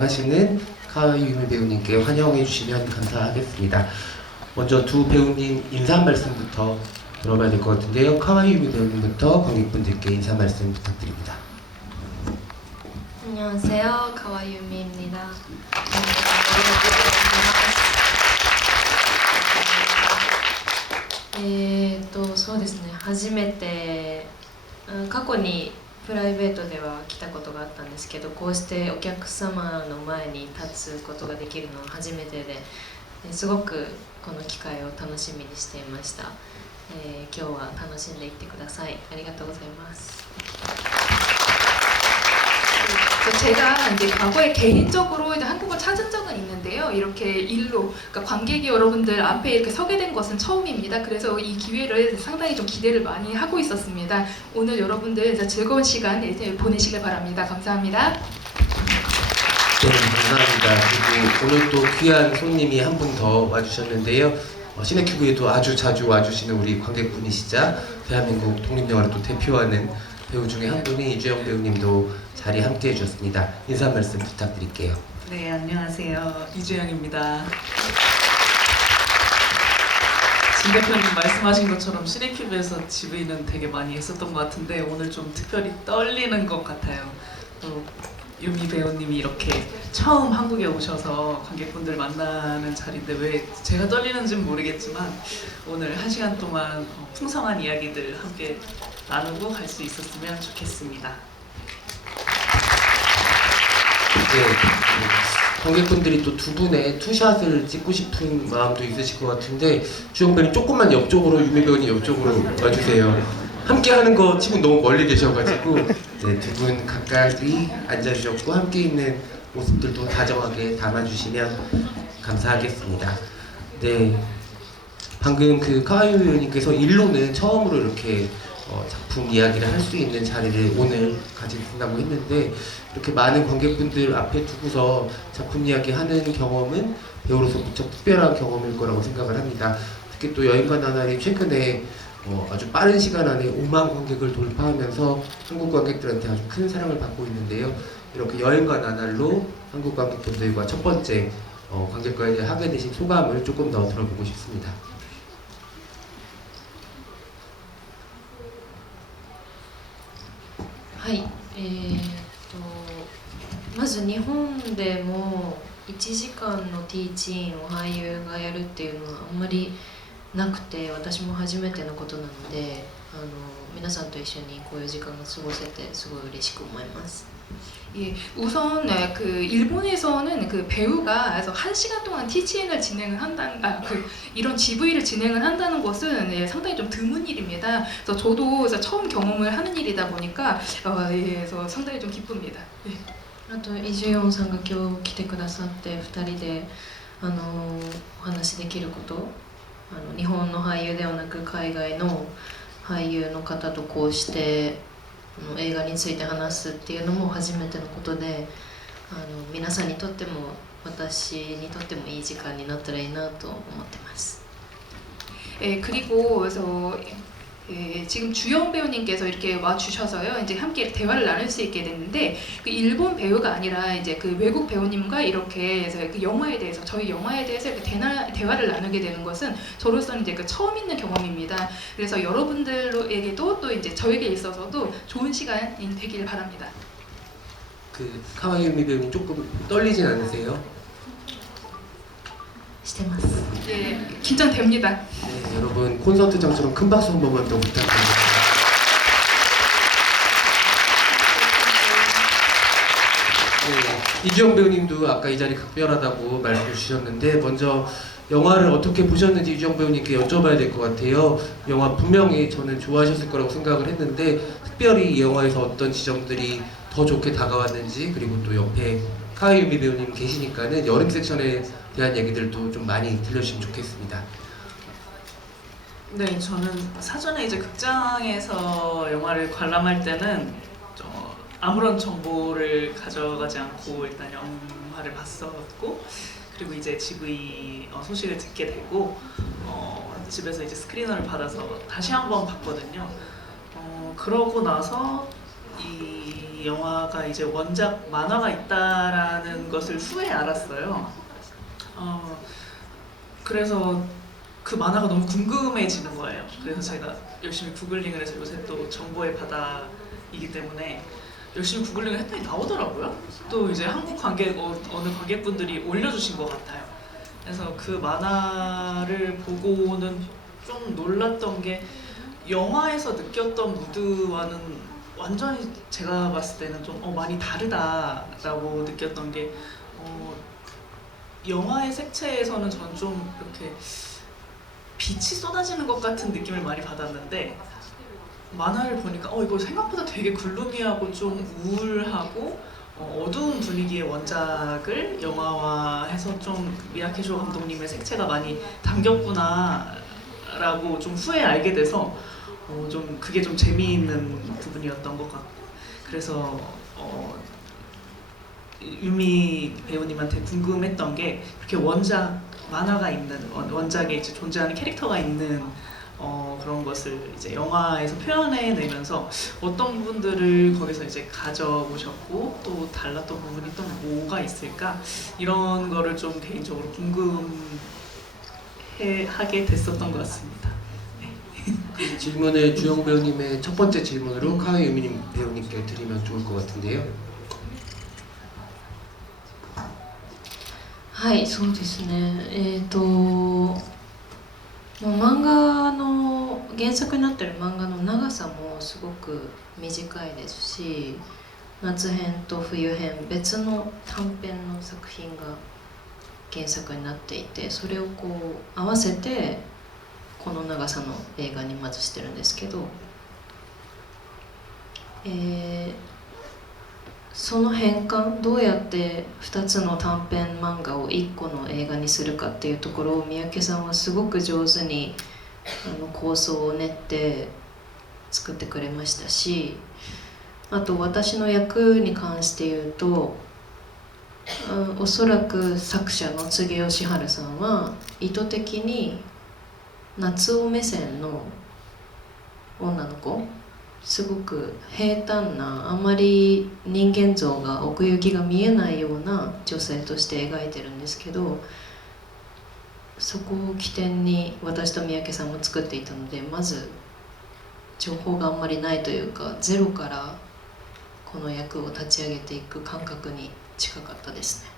하시는 카와유미 배우님께 환영해 주시면 감사하겠습니다. 먼저 두 배우님 인사 말씀부터 들어봐야 될 것 같은데요. 카와유미 배우님부터 관객분들께 인사 말씀 부탁드립니다. 안녕하세요, 카와유미입니다. そうですね、初めて過去にプライベートでは来たことがあったんですけど、こうしてお客様の前に立つことができるのは初めてですごくこの機会を楽しみにしていました。今日は楽しんでいってください。ありがとうございます。 제가 이제 과거에 개인적으로 이제 한국을 찾은 적은 있는데요. 이렇게 일로, 그러니까 관객이 여러분들 앞에 이렇게 서게 된 것은 처음입니다. 그래서 이 기회를 상당히 좀 기대를 많이 하고 있었습니다. 오늘 여러분들 이제 즐거운 시간 보내시길 바랍니다. 감사합니다. 네, 감사합니다. 그리고 오늘 또 귀한 손님이 한 분 더 와주셨는데요. 시네큐브에도 아주 자주 와주시는 우리 관객분이시자 대한민국 독립영화를 또 대표하는 배우 중에 한 분이 이주영 배우님도 자리 함께 해주셨습니다. 인사 말씀 부탁드릴게요. 네, 안녕하세요. 이주영입니다. 진 대표님 말씀하신 것처럼 시네큐브에서 GV는 되게 많이 했었던 것 같은데 오늘 좀 특별히 떨리는 것 같아요. 또 유미 배우님이 이렇게 처음 한국에 오셔서 관객분들 만나는 자리인데 왜 제가 떨리는지는 모르겠지만 오늘 1시간 동안 풍성한 이야기들 함께 나누고 갈 수 있었으면 좋겠습니다. 네, 관객분들이 또 두 분의 투샷을 찍고 싶은 마음도 있으실 것 같은데 주영 배우님 조금만 옆쪽으로, 유미 배우님 옆쪽으로 와주세요. 함께 하는 거 치고 너무 멀리 계셔가지고 네, 두 분 가까이 앉아주셨고 함께 있는 모습들도 다정하게 담아주시면 감사하겠습니다. 네, 방금 그 카와유미 배우님께서 일로는 처음으로 이렇게 작품 이야기를 할 수 있는 자리를 오늘 가진다고 했는데 이렇게 많은 관객분들 앞에 두고서 작품 이야기 하는 경험은 배우로서 무척 특별한 경험일 거라고 생각을 합니다. 특히 또 여행과 나날이 최근에 아주 빠른 시간 안에 5만 관객을 돌파하면서 한국 관객들한테 아주 큰 사랑을 받고 있는데요. 이렇게 여행과 나날로 한국 관객분들과 첫 번째 관객과에 하게 되신 소감을 조금 더 들어보고 싶습니다. はい、まず日本でも1時間のティーチンを俳優がやるっていうのはあんまりなくて、私も初めてのことなので皆さんと一緒にこういう時間が過ごせてすごい嬉しく思います。 예, 우선 그 일본에서는 그 배우가 그래서 1시간 동안 TGN을 진행을 한다는 이런 GV를 진행을 한다는 것은 상당히 좀 드문 일입니다. 그래서 저도 처음 경험을 하는 일이다 보니까 그래서 상당히 좀 기쁩니다. 예. あとイジュヨンさんが今日来てくださって2人でお話しできること、日本の俳優ではなく海外の俳優の方とこうして映画について話すっていうのも初めてのことで、皆さんにとっても私にとってもいい時間になったらいいなと思ってます。 그리고 그래서 지금 주영 배우님께서 이렇게 와 주셔서요, 이제 함께 대화를 나눌 수 있게 됐는데 그 일본 배우가 아니라 이제 그 외국 배우님과 이렇게 해서 그 영화에 대해서 저희 영화에 대해서 이렇게 대화를 나누게 되는 것은 저로서는 이제 그 처음 있는 경험입니다. 그래서 여러분들에게도 또 이제 저에게 있어서도 좋은 시간이 되길 바랍니다. 그 카와유미 배우님 조금 떨리진 않으세요? してます。 예, 긴장됩니다. 네, 여러분 콘서트장처럼 큰 박수 한 번만 더 부탁드립니다. 네, 이주영 배우님도 아까 이 자리 각별하다고 말씀해 주셨는데 먼저 영화를 어떻게 보셨는지 이주영 배우님께 여쭤봐야 될 것 같아요. 영화 분명히 저는 좋아하셨을 거라고 생각을 했는데 특별히 이 영화에서 어떤 지점들이 더 좋게 다가왔는지, 그리고 또 옆에 카와유미 배우님 계시니까는 여름 섹션에 대한 얘기들도 좀 많이 들려주시면 좋겠습니다. 네, 저는 사전에 이제 극장에서 영화를 관람할 때는 아무런 정보를 가져가지 않고 일단 영화를 봤었고, 그리고 이제 GV 소식을 듣게 되고 집에서 이제 스크리너를 받아서 다시 한번 봤거든요. 그러고 나서 이 이 영화가 이제 원작 만화가 있다라는 것을 후에 알았어요. 그래서 그 만화가 너무 궁금해지는 거예요. 그래서 제가 열심히 구글링을 해서 요새 또 정보의 바다이기 때문에 열심히 구글링을 했더니 나오더라고요. 또 이제 한국 어느 관객분들이 올려주신 것 같아요. 그래서 그 만화를 보고는 좀 놀랐던 게 영화에서 느꼈던 무드와는 완전히 제가 봤을 때는 좀 많이 다르다라고 느꼈던 게 영화의 색채에서는 저는 좀 이렇게 빛이 쏟아지는 것 같은 느낌을 많이 받았는데 만화를 보니까 이거 생각보다 되게 글루미하고 좀 우울하고 어두운 분위기의 원작을 영화화해서 좀 미야케쇼 감독님의 색채가 많이 담겼구나 라고 좀 후에 알게 돼서 좀 그게 좀 재미있는 부분이었던 것 같고 그래서 유미 배우님한테 궁금했던 게 이렇게 원작 만화가 있는 원작에 이제 존재하는 캐릭터가 있는 그런 것을 이제 영화에서 표현해내면서 어떤 부분들을 거기서 이제 가져오셨고 또 달랐던 부분이 또 뭐가 있을까 이런 거를 좀 개인적으로 궁금해하게 됐었던 것 같습니다. 그 질문을 주영 배우님의 첫 번째 질문으로 카이 유미 배우님께 드리면 좋을 것 같은데요. はい、そうですね。もう漫画の原作になってる漫画の長さもすごく短いですし、夏編と冬編別の短編の作品が原作になっていて、それをこう合わせてこの長さの映画にまずしてるんですけど、その変換どうやって2つの短編漫画を1個の映画にするかっていうところを三宅さんはすごく上手に構想を練って作ってくれましたし、あと私の役に関して言うと、おそらく作者の柘植義治さんは意図的に夏男目線の女の子、すごく平坦なあまり人間像が奥行きが見えないような女性として描いてるんですけど、そこを起点に私と三宅さんも作っていたので、まず情報があんまりないというかゼロからこの役を立ち上げていく感覚に近かったですね。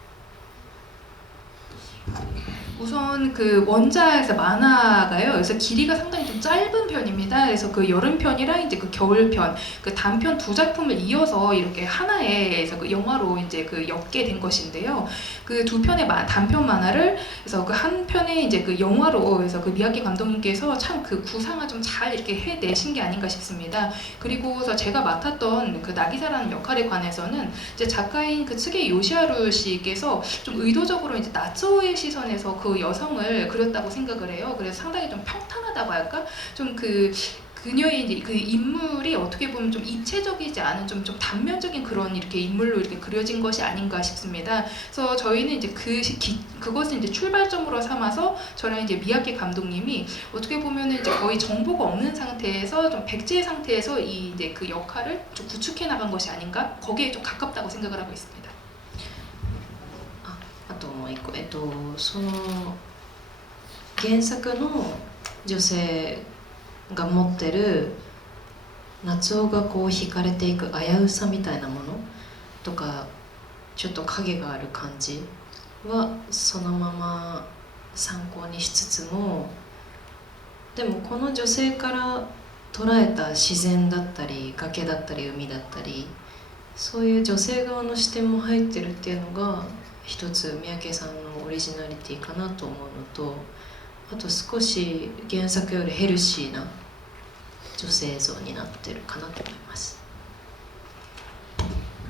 우선 그 원작에서 만화가요. 그래서 길이가 상당히 좀 짧은 편입니다. 그래서 그 여름편이랑 이제 그 겨울편, 그 단편 두 작품을 이어서 이렇게 하나에서 그 영화로 이제 그 엮게 된 것인데요. 그 두 편의 단편 만화를 그래서 그 한 편에 이제 그 영화로 그래서 그 미야기 감독님께서 참 그 구상을 좀 잘 이렇게 해내신 게 아닌가 싶습니다. 그리고서 제가 맡았던 그 나기사라는 역할에 관해서는 이제 작가인 그 츠게 요시하루 씨께서 좀 의도적으로 이제 나츠오의 시선에서 그 여성을 그렸다고 생각을 해요. 그래서 상당히 좀 평탄하다고 할까? 좀 그녀의 이제 그 인물이 어떻게 보면 좀 입체적이지 않은 좀 단면적인 그런 이렇게 인물로 이렇게 그려진 것이 아닌가 싶습니다. 그래서 저희는 이제 그것을 이제 출발점으로 삼아서 저랑 이제 미야기 감독님이 어떻게 보면은 이제 거의 정보가 없는 상태에서 좀 백지의 상태에서 이 이제 그 역할을 좀 구축해 나간 것이 아닌가? 거기에 좀 가깝다고 생각을 하고 있습니다. あともう一個、その原作の女性が持ってる夏男がこう惹かれていく危うさみたいなものとか、ちょっと影がある感じはそのまま参考にしつつも、でもこの女性から捉えた自然だったり崖だったり海だったり、そういう女性側の視点も入ってるっていうのが一つ三宅さんのオリジナリティかなと思うのと、あと少し原作よりヘルシーな女性像になってるかなと思います。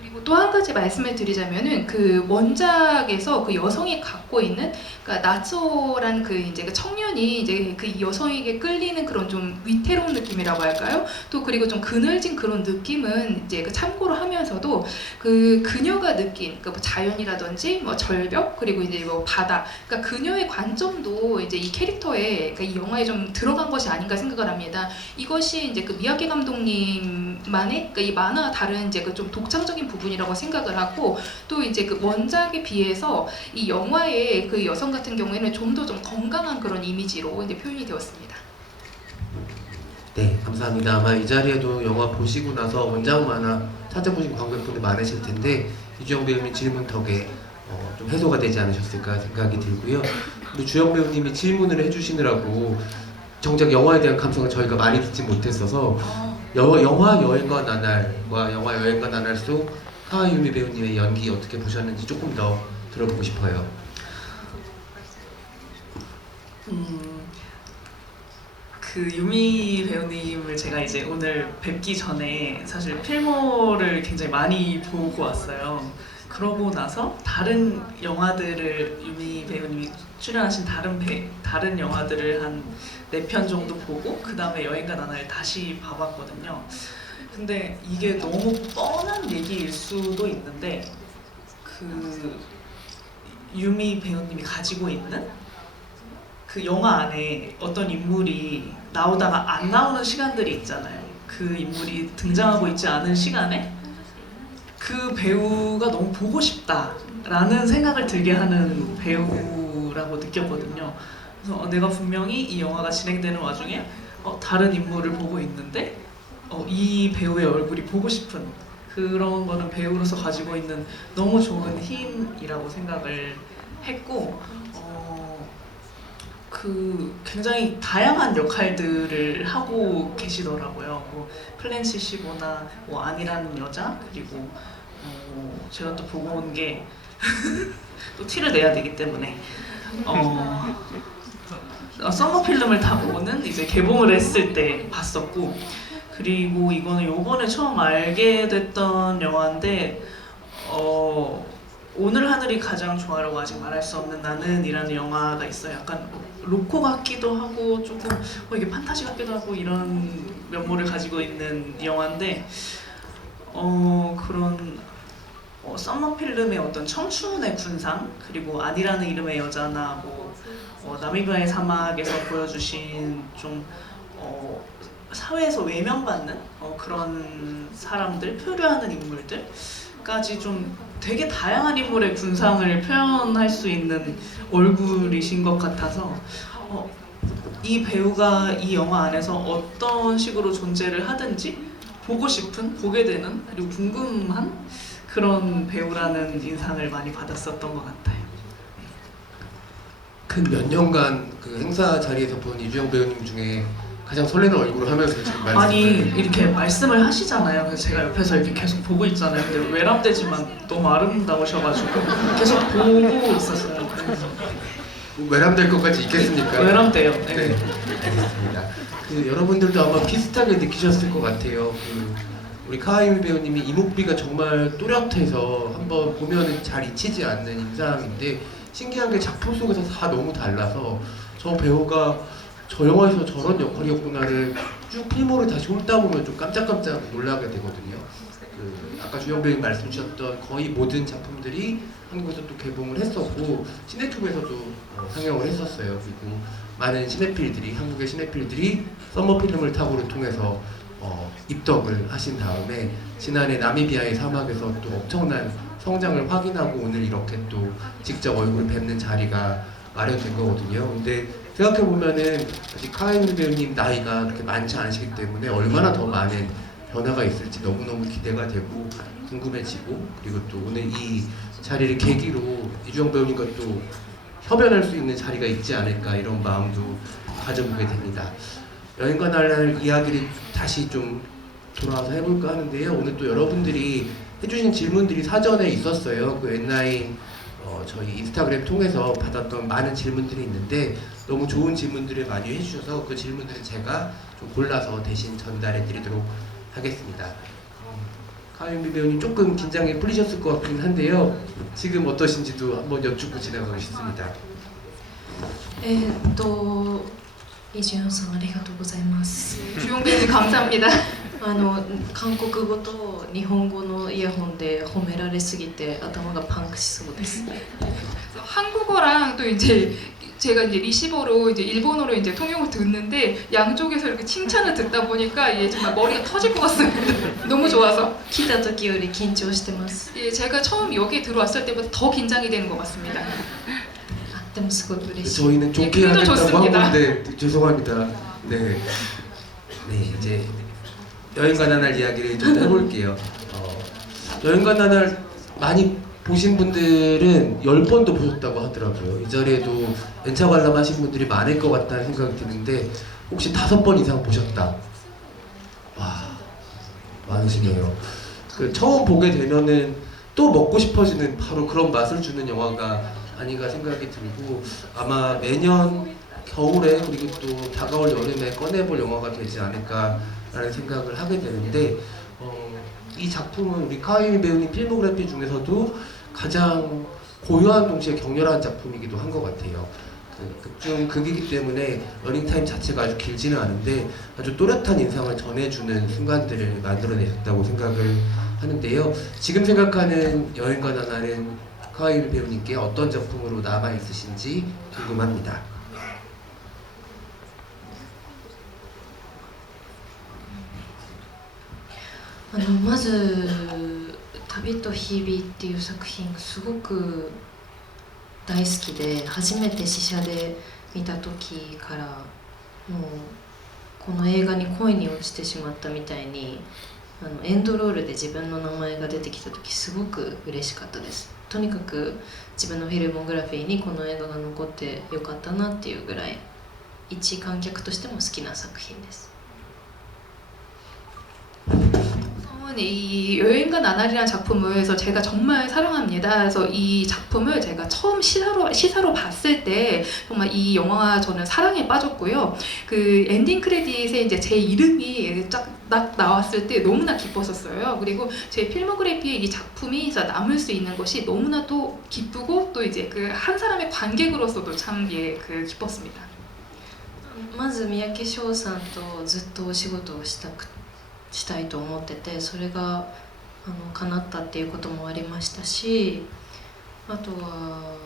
그리고 또 한 가지 말씀을 드리자면은 그 원작에서 그 여성이 갖고 있는 그러니까 나츠오라는 그 이제 그 청년이 이제 그 여성에게 끌리는 그런 좀 위태로운 느낌이라고 할까요? 또 그리고 좀 그늘진 그런 느낌은 이제 그 참고로 하면서도 그 그녀가 느낀 그 뭐 자연이라든지 뭐 절벽 그리고 이제 뭐 바다, 그러니까 그녀의 관점도 이제 이 캐릭터에 그러니까 이 영화에 좀 들어간 것이 아닌가 생각을 합니다. 이것이 이제 그 미야기 감독님 만의 그러니까 이 만화와 다른 이제 그 좀 독창적인 부분이라고 생각을 하고 또 이제 그 원작에 비해서 이 영화의 그 여성 같은 경우에는 좀 더 좀 건강한 그런 이미지로 이제 표현이 되었습니다. 네, 감사합니다. 아마 이 자리에도 영화 보시고 나서 원작 만화 찾아보신 관객분들 많으실 텐데 이주영 배우님 질문 덕에 좀 해소가 되지 않으셨을까 생각이 들고요. 그리고 주영 배우님이 질문을 해주시느라고 정작 영화에 대한 감성을 저희가 많이 듣지 못했어서 영화 여행과 나날과 영화 여행과 나날 속 하유미 배우님의 연기 어떻게 보셨는지 조금 더 들어보고 싶어요. 그 유미 배우님을 제가 이제 오늘 뵙기 전에 사실 필모를 굉장히 많이 보고 왔어요. 그러고 나서 다른 영화들을 유미 배우님이 출연하신 다른 영화들을 한 4편 정도 보고 그 다음에 여행과 나날을 다시 봐봤거든요. 근데 이게 너무 뻔한 얘기일 수도 있는데 그 유미 배우님이 가지고 있는 그 영화 안에 어떤 인물이 나오다가 안 나오는 시간들이 있잖아요. 그 인물이 등장하고 있지 않은 시간에 그 배우가 너무 보고 싶다라는 생각을 들게 하는 배우라고 느꼈거든요. 그래서 내가 분명히 이 영화가 진행되는 와중에 다른 인물을 보고 있는데 이 배우의 얼굴이 보고 싶은 그런 거는 배우로서 가지고 있는 너무 좋은 힘이라고 생각을 했고 그 굉장히 다양한 역할들을 하고 계시더라고요. 뭐 클랜시15나 뭐 안이라는 여자 그리고 제가 또 보고 온 게 또 티를 내야 되기 때문에 썸머 필름을 타고는 이제 개봉을 했을 때 봤었고 그리고 이거는 요번에 처음 알게 됐던 영화인데 오늘 하늘이 가장 좋아라고 아직 말할 수 없는 나는이라는 영화가 있어요. 약간 로코 같기도 하고 조금 이게 판타지 같기도 하고 이런 면모를 가지고 있는 영화인데 그런 썸머 필름의 어떤 청춘의 군상 그리고 안이라는 이름의 여자나 나미비아의 사막에서 보여주신 좀 사회에서 외면받는 그런 사람들, 표류하는 인물들까지 좀 되게 다양한 인물의 군상을 표현할 수 있는 얼굴이신 것 같아서 이 배우가 이 영화 안에서 어떤 식으로 존재를 하든지 보고 싶은, 보게 되는, 그리고 궁금한 그런 배우라는 인상을 많이 받았었던 것 같아요. 그 몇 년간 그 행사 자리에서 본 이주영 배우님 중에 가장 설레는 얼굴을 하면서 지금 아니 이렇게 말씀을 하시잖아요. 그래서 제가 옆에서 이렇게 계속 보고 있잖아요. 근데 외람되지만 너무 아름다우셔가지고 계속 보고 있었어요. 외람될 것까지 있겠습니까? 외람돼요. 네, 알겠습니다. 그 여러분들도 아마 비슷하게 느끼셨을 것 같아요. 우리 카하유미 배우님이 이목비가 정말 또렷해서 한번 보면은 잘 잊히지 않는 인상인데 신기한 게 작품 속에서 다 너무 달라서 저 배우가 저 영화에서 저런 역할이었구나를 쭉 필모를 다시 훑다 보면 좀 깜짝깜짝 놀라게 되거든요. 아까 주영 배우님 말씀 주셨던 거의 모든 작품들이 한국에서 또 개봉을 했었고 시네튜브에서도 상영을 했었어요. 그리고 많은 시네필들이 한국의 시네필들이 썸머 필름을 타고를 통해서 입덕을 하신 다음에 지난해 나미비아의 사막에서 또 엄청난 성장을 확인하고 오늘 이렇게 또 직접 얼굴을 뵙는 자리가 마련된 거거든요. 근데 생각해보면은 아직 카하유미 배우님 나이가 그렇게 많지 않으시기 때문에 얼마나 더 많은 변화가 있을지 너무너무 기대가 되고 궁금해지고 그리고 또 오늘 이 자리를 계기로 이주영 배우님과 또 협연할 수 있는 자리가 있지 않을까 이런 마음도 가져보게 됩니다. 여행과 나날 이야기를 다시 좀 돌아와서 해볼까 하는데요. 오늘 또 여러분들이 해주신 질문들이 사전에 있었어요. 그 N9 저희 인스타그램 통해서 받았던 많은 질문들이 있는데 너무 좋은 질문들을 많이 해주셔서 그 질문들을 제가 좀 골라서 대신 전달해 드리도록 하겠습니다. 카하유미 배우님 조금 긴장이 풀리셨을 것 같긴 한데요. 지금 어떠신지도 한번 여쭙고 지나가고 싶습니다. イジュンさんありがとうございます。 주용 배우님 감사합니다. 韓国語と日本語のイヤホンで褒められすぎて頭がパンクしそうです。 한국어랑 또 이제 제가 이제 리시버로 이제 일본어로 이제 통역을 듣는데 양쪽에서 이렇게 칭찬을 듣다 보니까 예, 정말 머리가 터질 것 같습니다. 너무 좋아서. 来た時より緊張してます。 예, 제가 처음 여기에 들어왔을 때보다 더 긴장이 되는 것 같습니다. あでもすごく嬉しい。 저희는 좋게 그래도 하겠다고 한 좋습니다. 건데 죄송합니다. 네, 네 이제 여행가 나날 이야기를 좀 해볼게요. 여행가 나날 많이 보신 분들은 10번도 보셨다고 하더라고요. 이 자리에도 연차 관람하신 분들이 많을 것 같다는 생각이 드는데 혹시 5번 이상 보셨다? 와, 많으시네요. 그 처음 보게 되면은 또 먹고 싶어지는 바로 그런 맛을 주는 영화가 아닌가 생각이 들고 아마 매년 겨울에 그리고 또 다가올 여름에 꺼내볼 영화가 되지 않을까라는 생각을 하게 되는데 이 작품은 우리 카와이미 배우님 필모그래피 중에서도 가장 고요한 동시에 격렬한 작품이기도 한 것 같아요. 극중 극이기 때문에 러닝타임 자체가 아주 길지는 않은데 아주 또렷한 인상을 전해주는 순간들을 만들어내셨다고 생각을 하는데요. 지금 생각하는 여행가 나날은 카와이미 배우님께 어떤 작품으로 남아있으신지 궁금합니다. まず「旅と日々」っていう作品すごく大好きで、初めて試写で見た時からもうこの映画に恋に落ちてしまったみたいに、エンドロールで自分の名前が出てきた時すごく嬉しかったです。とにかく自分のフィルモグラフィーにこの映画が残ってよかったなっていうぐらい、一観客としても好きな作品です。 이 여행가 나날이라는 작품을 해서 제가 정말 사랑합니다. 그래서 이 작품을 제가 처음 시사로 봤을 때 정말 이 영화 저는 사랑에 빠졌고요. 그 엔딩 크레딧에 이제 제 이름이 딱 나왔을 때 너무나 기뻤었어요. 그리고 제 필모그래피에 이 작품이 남을 수 있는 것이 너무나도 기쁘고 또 이제 그 한 사람의 관객으로서도 참 예, 그 기뻤습니다. まず三宅翔さんとずっとお仕事をしたいと思ってて、それが叶ったっていうこともありましたし、あとは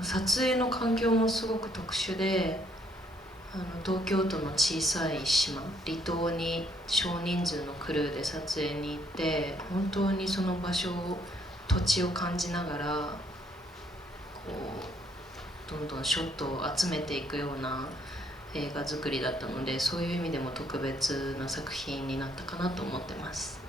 撮影の環境もすごく特殊で、東京都の小さい島離島に少人数のクルーで撮影に行って、本当にその場所を土地を感じながらこうどんどんショットを集めていくような映画作りだったので、そういう意味でも特別な作品になったかなと思ってます。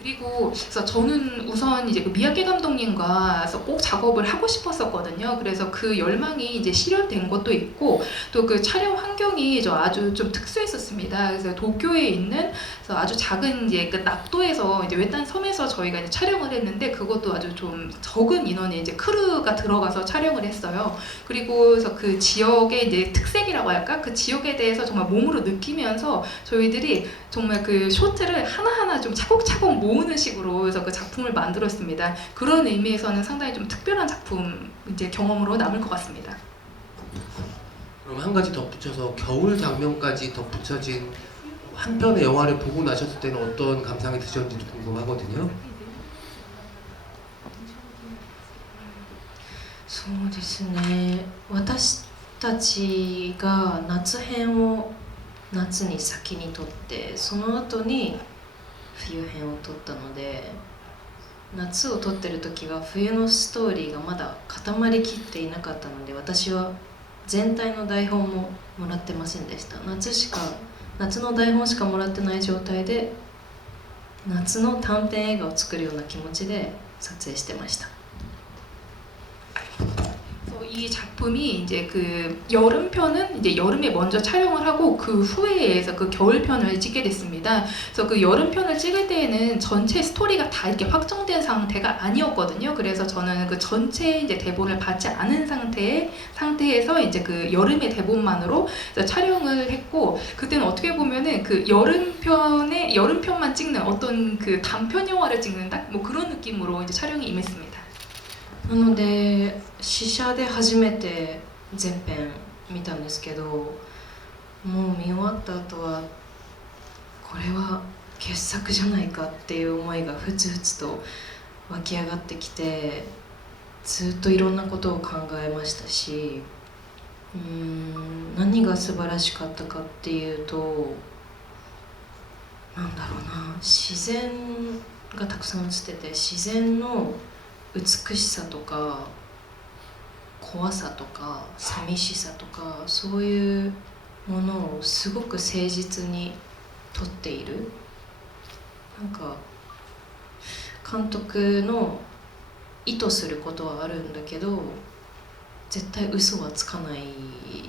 그리고 그래서 저는 우선 이제 그 미야케 감독님과 꼭 작업을 하고 싶었었거든요. 그래서 그 열망이 이제 실현된 것도 있고 또 그 촬영 환경이 아주 좀 특수했었습니다. 그래서 도쿄에 있는 그래서 아주 작은 이제 그 낙도에서 이제 외딴 섬에서 저희가 이제 촬영을 했는데 그것도 아주 좀 적은 인원의 이제 크루가 들어가서 촬영을 했어요. 그리고 그래서 그 지역의 이제 특색이라고 할까? 그 지역에 대해서 정말 몸으로 느끼면서 저희들이 정말 그 쇼트를 하나하나 좀 차곡차곡 모으는 식으로 해서 그 작품을 만들었습니다. 그런 의미에서는 상당히 좀 특별한 작품 이제 경험으로 남을 것 같습니다. 그럼 한 가지 덧붙여서 겨울 장면까지 덧붙여진 한 편의 영화를 보고 나셨을 때는 어떤 감상이 드셨는지 궁금하거든요. そうですね、私たちが夏編を夏に先に撮って、その後に冬編を撮ったので、夏を撮ってる時は冬のストーリーがまだ固まりきっていなかったので、私は全体の台本ももらってませんでした。夏の台本しかもらってない状態で夏の短編映画を作るような気持ちで撮影してました。 이 작품이 이제 그 여름편은 이제 여름에 먼저 촬영을 하고 그 후에서 그 겨울편을 찍게 됐습니다. 그래서 그 여름편을 찍을 때에는 전체 스토리가 다 이렇게 확정된 상태가 아니었거든요. 그래서 저는 그 전체 이제 대본을 받지 않은 상태에서 이제 그 여름의 대본만으로 촬영을 했고, 그때는 어떻게 보면은 그 여름편만 찍는 어떤 그 단편 영화를 찍는다 뭐 그런 느낌으로 이제 촬영이 임했습니다. なので試写で初めて全編見たんですけど、もう見終わった後はこれは傑作じゃないかっていう思いがふつふつと湧き上がってきて、ずっといろんなことを考えましたし、何が素晴らしかったかっていうと、なんだろうな、自然がたくさん映ってて、自然の美しさとか怖さとか寂しさとか、そういうものをすごく誠実に撮っている。なんか監督の意図することはあるんだけど、絶対嘘はつかない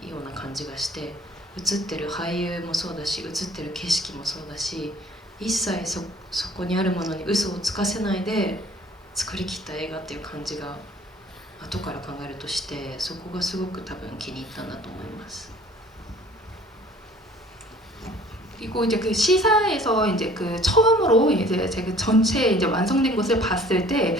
ような感じがして、映ってる俳優もそうだし、映ってる景色もそうだし、一切そこにあるものに嘘をつかせないで作りきった映画っていう感じが後から考えるとして、そこがすごく多分気に入ったんだと思います。 그리고 이제 그 시사에서 이제 그 처음으로 이제 제가 전체 이제 완성된 것을 봤을 때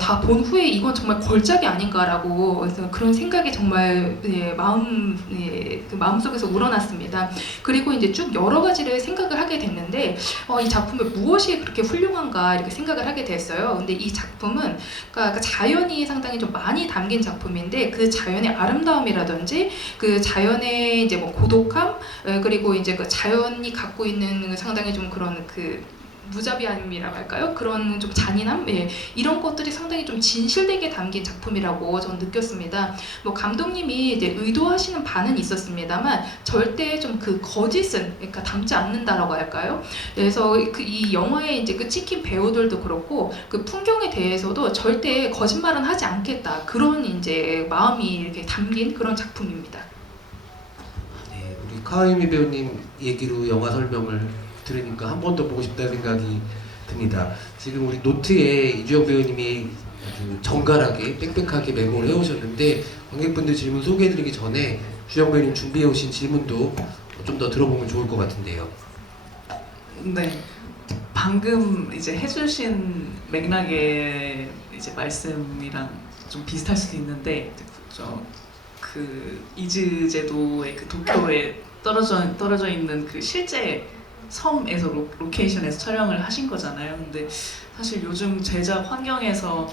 다 본 후에 이건 정말 걸작이 아닌가라고 그런 생각이 정말 그 마음속에서 우러났습니다. 그리고 이제 쭉 여러 가지를 생각을 하게 됐는데 이 작품이 무엇이 그렇게 훌륭한가 이렇게 생각을 하게 됐어요. 근데 이 작품은 그러니까 자연이 상당히 좀 많이 담긴 작품인데, 그 자연의 아름다움이라든지 그 자연의 이제 뭐 고독함, 그리고 이제 그 자연이 갖고 있는 상당히 좀 그런 그 무자비함이라고 할까요? 그런 좀 잔인함? 이런 것들이 상당히 좀 진실되게 담긴 작품이라고 저는 느꼈습니다. 뭐 감독님이 이제 의도하시는 바는 있었습니다만 절대 좀 그 거짓은 그러니까 담지 않는다라고 할까요? 그래서 이 영화에 이제 그 찍힌 배우들도 그렇고 그 풍경에 대해서도 절대 거짓말은 하지 않겠다, 그런 이제 마음이 이렇게 담긴 그런 작품입니다. 네, 우리 카와유미 배우님 얘기로 영화 설명을 들으니까 한 번 더 보고 싶다는 생각이 듭니다. 지금 우리 노트에 이주영 배우님이 아주 정갈하게 빽빽하게 메모를 해오셨는데, 관객분들 질문 소개해드리기 전에 주영 배우님 준비해오신 질문도 좀 더 들어보면 좋을 것 같은데요. 네, 방금 이제 해주신 맥락의 이제 말씀이랑 좀 비슷할 수도 있는데, 그 이즈 제도의 그 도쿄에 떨어져 있는 그 실제 섬에서 로케이션에서 촬영을 하신 거잖아요. 근데 사실 요즘 제작 환경에서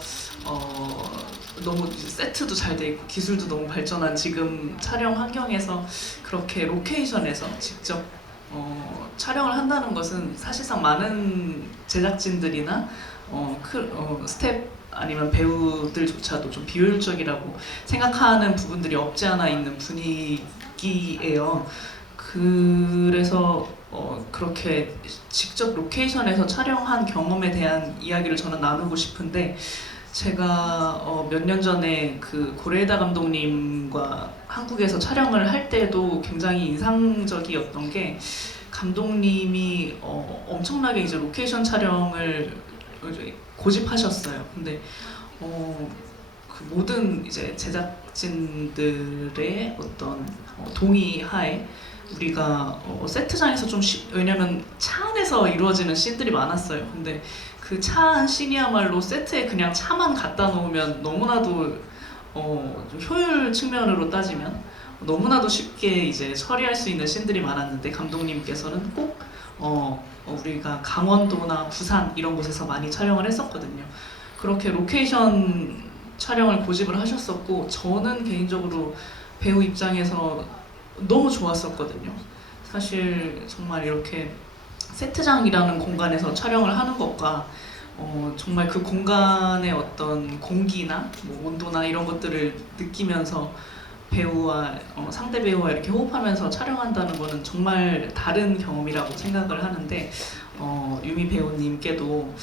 너무 세트도 잘 돼 있고 기술도 너무 발전한 지금 촬영 환경에서 그렇게 로케이션에서 직접 촬영을 한다는 것은 사실상 많은 제작진들이나 스텝 아니면 배우들조차도 좀 비효율적이라고 생각하는 부분들이 없지 않아 있는 분위기예요. 그래서 그렇게 직접 로케이션에서 촬영한 경험에 대한 이야기를 저는 나누고 싶은데, 제가 몇 년 전에 그 고레에다 감독님과 한국에서 촬영을 할 때도 굉장히 인상적이었던 게, 감독님이 엄청나게 이제 로케이션 촬영을 고집하셨어요. 근데 그 모든 이제 제작진들의 어떤 동의하에 우리가 세트장에서 좀 왜냐면 차 안에서 이루어지는 씬들이 많았어요. 근데 그 차 안 씬이야말로 세트에 그냥 차만 갖다 놓으면 너무나도 좀 효율 측면으로 따지면 너무나도 쉽게 이제 처리할 수 있는 씬들이 많았는데, 감독님께서는 꼭 우리가 강원도나 부산 이런 곳에서 많이 촬영을 했었거든요. 그렇게 로케이션 촬영을 고집을 하셨었고, 저는 개인적으로 배우 입장에서 너무 좋았었거든요. 사실 정말 이렇게 세트장이라는 공간에서 촬영을 하는 것과 정말 그 공간의 어떤 공기나 뭐 온도나 이런 것들을 느끼면서 배우와 상대 배우와 이렇게 호흡하면서 촬영한다는 거는 정말 다른 경험이라고 생각을 하는데, 유미 배우님께도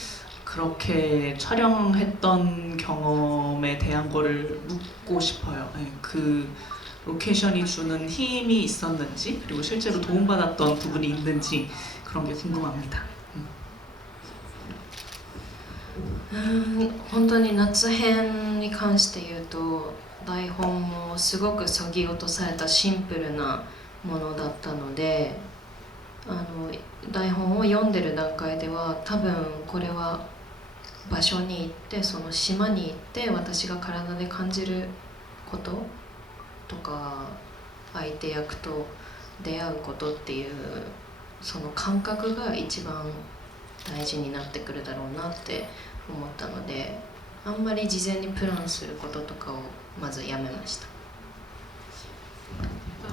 그렇게 촬영했던 경험에 대한 거를 묻고 싶어요. 그 로케이션이 주는 힘이 있었는지, 그리고 실제로 도움받았던 부분이 있는지, 그런 게 궁금합니다. 本当に夏編に関して言うと、台本もすごくそぎ落とされたシンプルなものだったので、台本を読んでる段階では多分これは場所に行って、その島に行って私が体で感じることとか、相手役と出会うことっていうその感覚が一番大事になってくるだろうなって思ったので、あんまり事前にプランすることとかをまずやめました。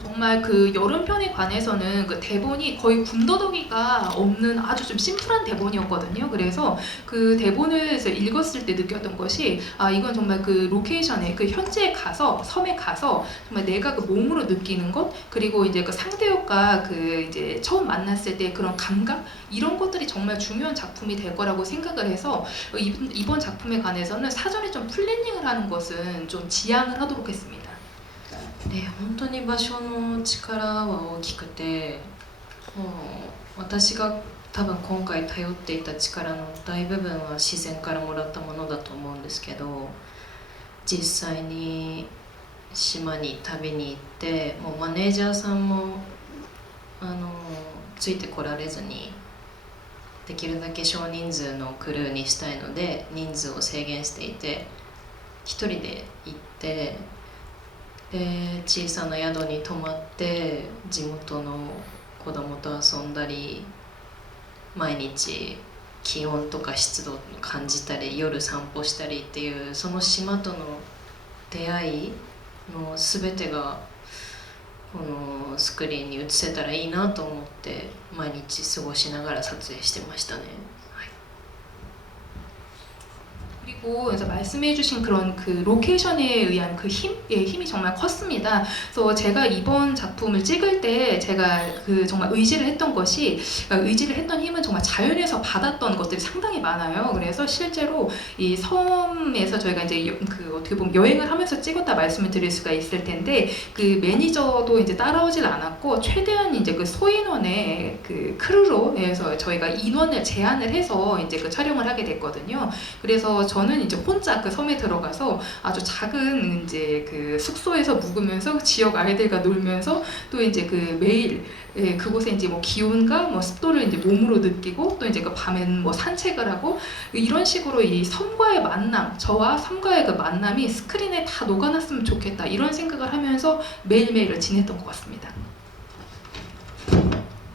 정말 그 여름편에 관해서는 그 대본이 거의 군더더기가 없는 아주 좀 심플한 대본이었거든요. 그래서 그 대본을 이제 읽었을 때 느꼈던 것이 아 이건 정말 그 로케이션에 그 현지에 가서 섬에 가서 정말 내가 그 몸으로 느끼는 것 그리고 이제 그 상대역과 그 이제 처음 만났을 때 그런 감각 이런 것들이 정말 중요한 작품이 될 거라고 생각을 해서 이번 작품에 관해서는 사전에 좀 플래닝을 하는 것은 좀 지양을 하도록 했습니다. で本当に場所の力は大きくて、もう私が多分今回頼っていた力の大部分は自然からもらったものだと思うんですけど、実際に島に旅に行ってもうマネージャーさんもついてこられずに、できるだけ少人数のクルーにしたいので人数を制限していて、一人で行って、で小さな宿に泊まって地元の子供と遊んだり、毎日気温とか湿度を感じたり、夜散歩したりっていう、その島との出会いの全てがこのスクリーンに映せたらいいなと思って毎日過ごしながら撮影してましたね。 그리고 이제 말씀해주신 그런 그 로케이션에 의한 그 힘이 정말 컸습니다. 그래서 제가 이번 작품을 찍을 때 제가 그 정말 의지를 했던 것이 의지를 했던 힘은 정말 자연에서 받았던 것들이 상당히 많아요. 그래서 실제로 이 섬에서 저희가 이제 그 어떻게 보면 여행을 하면서 찍었다 말씀을 드릴 수가 있을 텐데 그 매니저도 이제 따라오질 않았고 최대한 이제 그 소인원의 그 크루로 해서 저희가 인원을 제한을 해서 이제 그 촬영을 하게 됐거든요. 그래서 저는 이제 혼자 그 섬에 들어가서 아주 작은 이제 그 숙소에서 묵으면서 지역 아이들과 놀면서 또 이제 그 매일 그곳에 이제 뭐 기온과 뭐 습도를 이제 몸으로 느끼고 또 이제 그 밤엔 뭐 산책을 하고 이런 식으로 이 섬과의 만남, 저와 섬과의 그 만남이 스크린에 다 녹아났으면 좋겠다 이런 생각을 하면서 매일매일을 지냈던 것 같습니다.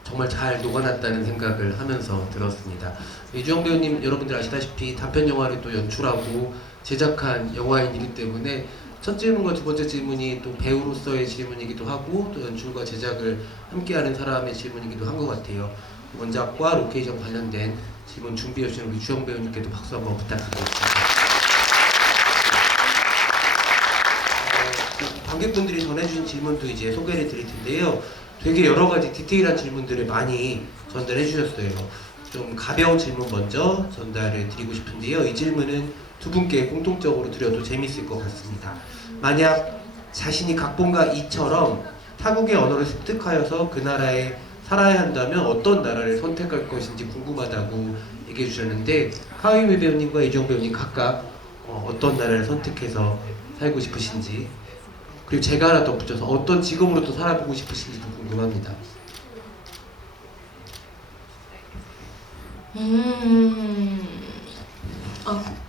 정말 잘 녹아났다는 생각을 하면서 들었습니다. 이주영 배우님 여러분들 아시다시피 단편 영화를 또 연출하고 제작한 영화인이기 때문에 첫 질문과 두 번째 질문이 또 배우로서의 질문이기도 하고 또 연출과 제작을 함께하는 사람의 질문이기도 한 것 같아요. 원작과 로케이션 관련된 질문 준비해 주신 우리 주영 배우님께도 박수 한번 부탁드리겠습니다. 관객분들이 전해주신 질문도 이제 소개를 드릴 텐데요. 되게 여러 가지 디테일한 질문들을 많이 전달해 주셨어요. 좀 가벼운 질문 먼저 전달을 드리고 싶은데요. 이 질문은 두 분께 공통적으로 드려도 재밌을 것 같습니다. 만약 자신이 각본가 이처럼 타국의 언어를 습득하여서 그 나라에 살아야 한다면 어떤 나라를 선택할 것인지 궁금하다고 얘기해 주셨는데 하유미 배우님과 이주영 배우님 각각 어떤 나라를 선택해서 살고 싶으신지, 그리고 제가 하나 덧붙여서 어떤 직업으로 또 살아보고 싶으신지도 궁금합니다.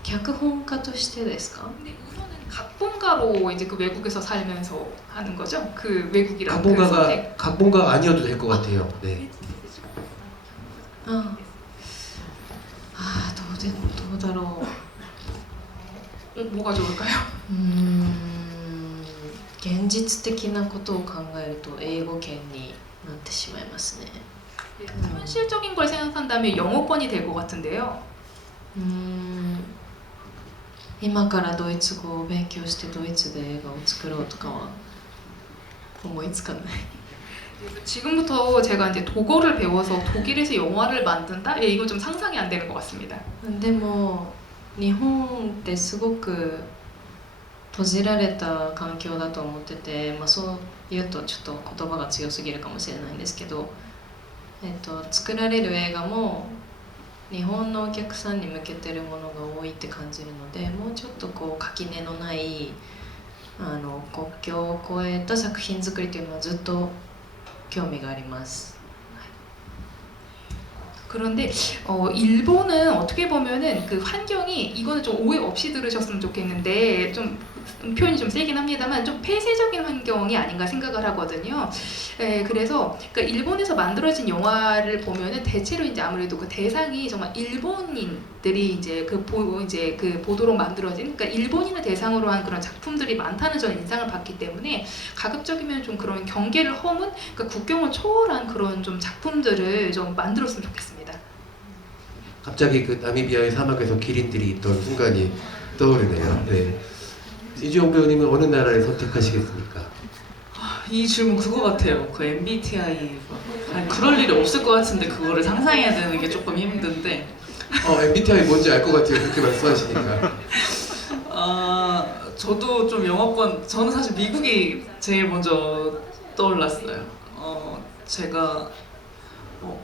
脚本家としてですか? 근데 우선은 각본가로 이제 그 외국에서 살면서 하는 거죠? 그 외국이랑 그 선택. 각본가 아니어도 될 것 같아요. 네. どうだろう。 뭐가 좋을까요? 現実的なことを考えると英語圏になってしまいますね。 현실적인 걸 생각한다면 영어권이 될 것 같은데요. 今からドイツ語を勉強してドイツで映画を作ろうとかは思いつかない。 지금부터 제가 이제 독어를 배워서 독일에서 영화를 만든다? 예, 이건 좀 상상이 안 되는 것 같습니다. でも日本ってすごく閉じられた環境だと思ってて、そう言うとちょっと言葉が強すぎるかもしれないんですけど、作られる映画も日本のお客さんに向けてるものが多いって感じるので、もうちょっとこう垣根のない国境を越えた作品作りというのはずっと興味があります。 그런데 일본은 어떻게 보면은 그 환경이 이거는 좀 오해 없이 들으셨으면 좋겠는데 좀 표현이 좀 세긴 합니다만 좀 폐쇄적인 환경이 아닌가 생각을 하거든요. 그래서 그러니까 일본에서 만들어진 영화를 보면은 대체로 이제 아무래도 그 대상이 정말 일본인들이 이제 그 보도록 만들어진 그러니까 일본인을 대상으로 한 그런 작품들이 많다는 저는 인상을 받기 때문에 가급적이면 좀 그런 경계를 허문 그러니까 국경을 초월한 그런 좀 작품들을 좀 만들었으면 좋겠습니다. 갑자기 그 나미비아의 사막에서 기린들이 있던 순간이 떠오르네요. 네. 이주영 배우님은 어느 나라를 선택하시겠습니까? 이 질문 그거 같아요. 그 MBTI 아니, 그럴 일이 없을 것 같은데 그거를 상상해야 되는 게 조금 힘든데. MBTI 뭔지 알 것 같아요. 그렇게 말씀하시니까. 저도 좀 영어권 저는 사실 미국이 제일 먼저 떠올랐어요. 제가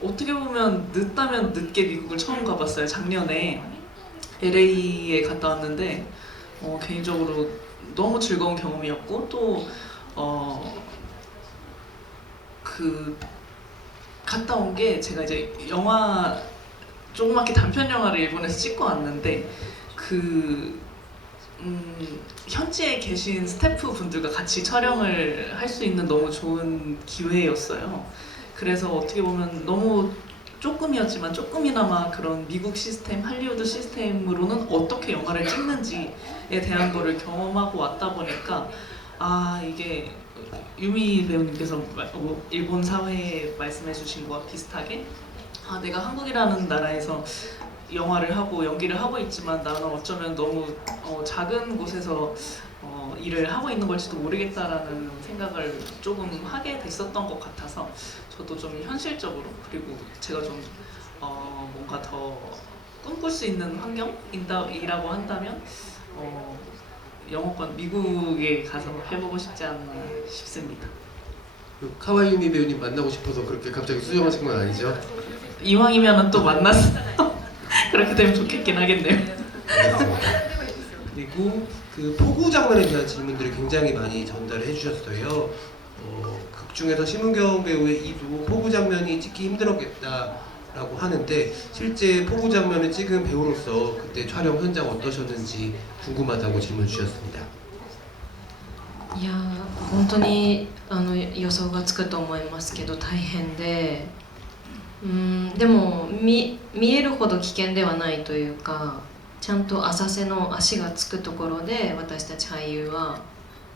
어떻게 보면 늦다면 늦게 미국을 처음 가봤어요. 작년에 LA에 갔다 왔는데 개인적으로 너무 즐거운 경험이었고 또 그 갔다 온 게 제가 이제 영화 조그맣게 단편 영화를 일본에서 찍고 왔는데 현지에 계신 스태프 분들과 같이 촬영을 할 수 있는 너무 좋은 기회였어요. 그래서 어떻게 보면 너무 조금이었지만 조금이나마 그런 미국 시스템, 할리우드 시스템으로는 어떻게 영화를 찍는지에 대한 거를 경험하고 왔다 보니까 이게 유미 배우님께서 일본 사회에 말씀해 주신 거와 비슷하게 내가 한국이라는 나라에서 영화를 하고 연기를 하고 있지만 나는 어쩌면 너무 작은 곳에서 일을 하고 있는 걸지도 모르겠다라는 생각을 조금 하게 됐었던 것 같아서 저도 좀 현실적으로 그리고 제가 좀 뭔가 더 꿈꿀 수 있는 환경이라고 한다면 영어권 미국에 가서 해보고 싶지 않나 싶습니다. 카와이 유미 배우님 만나고 싶어서 그렇게 갑자기 수정하신 건 아니죠? 이왕이면 또 만났어. 그렇게 되면 좋겠긴 하겠네요. 그리고 그 폭우 장면에 대한 질문들을 굉장히 많이 전달을 해주셨어요. 극 중에서 심은경 배우의 이도 폭우 장면이 찍기 힘들었겠다라고 하는데 실제 폭우 장면을 찍은 배우로서 그때 촬영 현장 어떠셨는지 궁금하다고 질문 주셨습니다. いやー本当に予想がつくと思いますけど大変ででも見えるほど危険ではないというかちゃんと浅瀬の足がつくところで私たち俳優は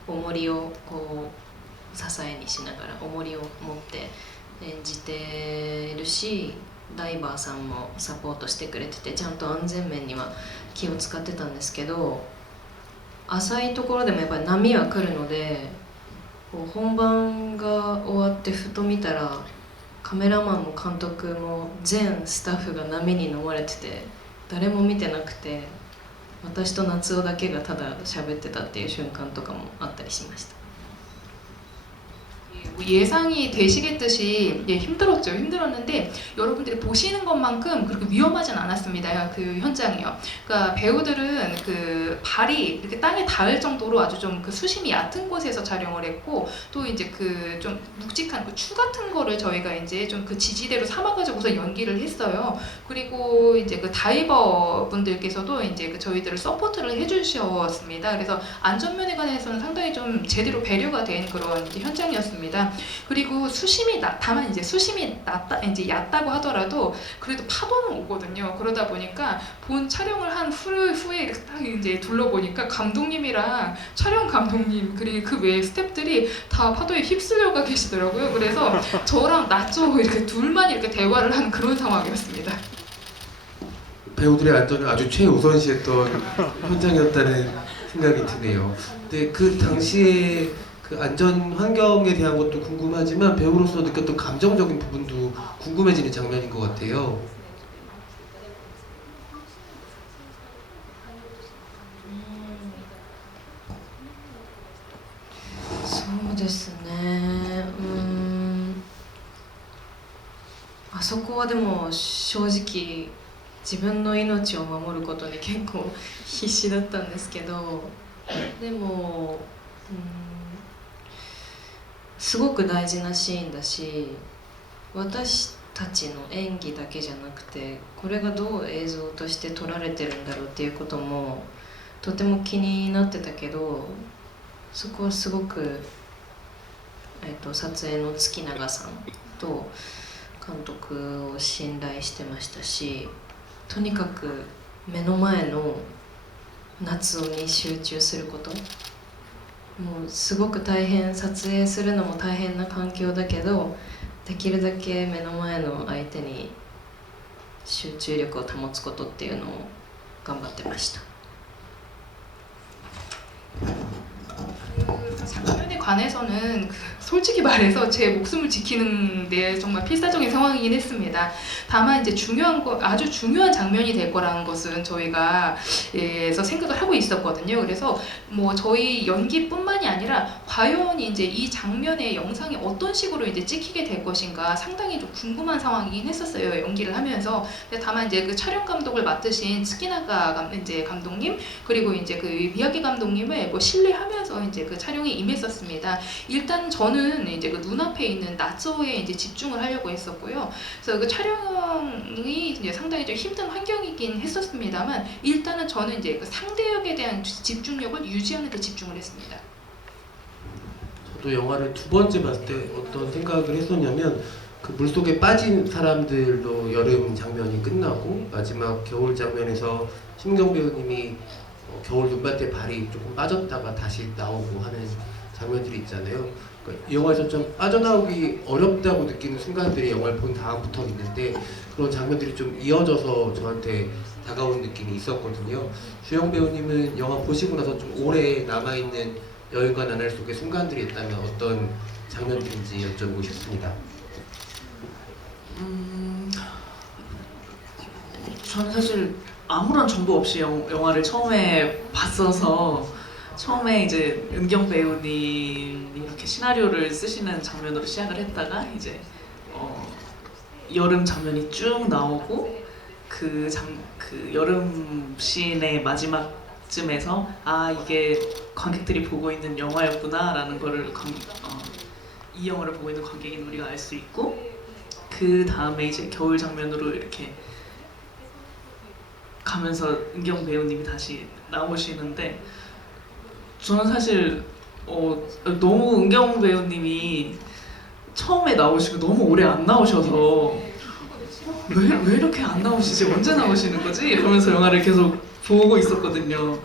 重りをこう支えにしながら重りを持って演じてるしダイバーさんもサポートしてくれててちゃんと安全面には気を使ってたんですけど浅いところでもやっぱり波は来るのでこう本番が終わってふと見たらカメラマンも監督も全スタッフが波に飲まれてて誰も見てなくて私と夏男だけがただ喋ってたっていう瞬間とかもあったりしました。 예상이 되시겠듯이 힘들었죠. 힘들었는데 여러분들이 보시는 것만큼 그렇게 위험하진 않았습니다. 그 현장이요. 그러니까 배우들은 그 발이 이렇게 땅에 닿을 정도로 아주 좀 그 수심이 얕은 곳에서 촬영을 했고 또 이제 그 좀 묵직한 그 추 같은 거를 저희가 이제 좀 그 지지대로 삼아가지고서 연기를 했어요. 그리고 이제 그 다이버 분들께서도 이제 그 저희들을 서포트를 해주셨습니다. 그래서 안전면에 관해서는 상당히 좀 제대로 배려가 된 그런 현장이었습니다. 그리고 수심이 다만 이제 수심이 이제 얕다고 하더라도 그래도 파도는 오거든요. 그러다 보니까 본 촬영을 한 후에 이렇게 딱 이제 둘러보니까 감독님이랑 촬영 감독님 그리고 그 외에 스태프들이 다 파도에 휩쓸려가 계시더라고요. 그래서 저랑 나쪽 이렇게 둘만 이렇게 대화를 하는 그런 상황이었습니다. 배우들의 안전을 아주 최우선시했던 현장이었다는 생각이 드네요. 근데 그 당시에 그 안전 환경에 대한 것도 궁금하지만 배우로서 느꼈던 감정적인 부분도 궁금해지는 장면인 것 같아요.そうですねあそこはでも正直自分の命を守ることに結構必死だったんですけどでもすごく大事なシーンだし私たちの演技だけじゃなくて、これがどう映像として撮られてるんだろうっていうこともとても気になってたけど、そこはすごく、撮影の月永さんと監督を信頼してましたし、とにかく目の前の夏に集中すること、もうすごく大変、撮影するのも大変な環境だけど、できるだけ目の前の相手に集中力を保つことっていうのを頑張ってました。 장면에 관해서는 솔직히 말해서 제 목숨을 지키는 데 정말 필사적인 상황이긴 했습니다. 다만 이제 중요한 거, 아주 중요한 장면이 될 거라는 것은 저희가 에서 생각을 하고 있었거든요. 그래서 뭐 저희 연기뿐만이 아니라 과연 이제 이 장면의 영상이 어떤 식으로 이제 찍히게 될 것인가 상당히 좀 궁금한 상황이긴 했었어요. 연기를 하면서. 근데 다만 이제 그 촬영 감독을 맡으신 스키나가 이제 감독님, 그리고 이제 그 미야기 감독님을 뭐 신뢰하면서 이제 그 촬영에 임했었습니다. 일단 저는 이제 그 눈앞에 있는 나츠오에 이제 집중을 하려고 했었고요. 그래서 그 촬영이 이제 상당히 좀 힘든 환경이긴 했었습니다만, 일단은 저는 이제 그 상대역에 대한 집중력을 유지하는 데 집중을 했습니다. 저도 영화를 두 번째 봤을 때 어떤 생각을 했었냐면, 그 물속에 빠진 사람들도 여름 장면이 끝나고 마지막 겨울 장면에서 심경 배우님이 겨울 눈밭에 발이 조금 빠졌다가 다시 나오고 하는 장면들이 있잖아요. 그러니까 이 영화에서 좀 빠져나오기 어렵다고 느끼는 순간들이 영화를 본 다음부터 있는데, 그런 장면들이 좀 이어져서 저한테 다가온 느낌이 있었거든요. 주영 배우님은 영화 보시고 나서 좀 오래 남아있는 여행과 나날 속의 순간들이 있다면 어떤 장면들인지 여쭤보고 싶습니다. 저는 사실 아무런 정보 없이 영화를 처음에 봤어서, 처음에 이제 은경 배우님이 이렇게 시나리오를 쓰시는 장면으로 시작을 했다가 이제 여름 장면이 쭉 나오고, 그 여름 씬의 마지막쯤에서 아, 이게 관객들이 보고 있는 영화였구나라는 거를 이 영화를 보고 있는 관객인 우리가 알 수 있고, 그 다음에 이제 겨울 장면으로 이렇게 가면서 은경 배우님이 다시 나오시는데, 저는 사실 너무 은경 배우님이 처음에 나오시고 너무 오래 안 나오셔서 왜 이렇게 안 나오시지? 언제 나오시는 거지? 이러면서 영화를 계속 보고 있었거든요.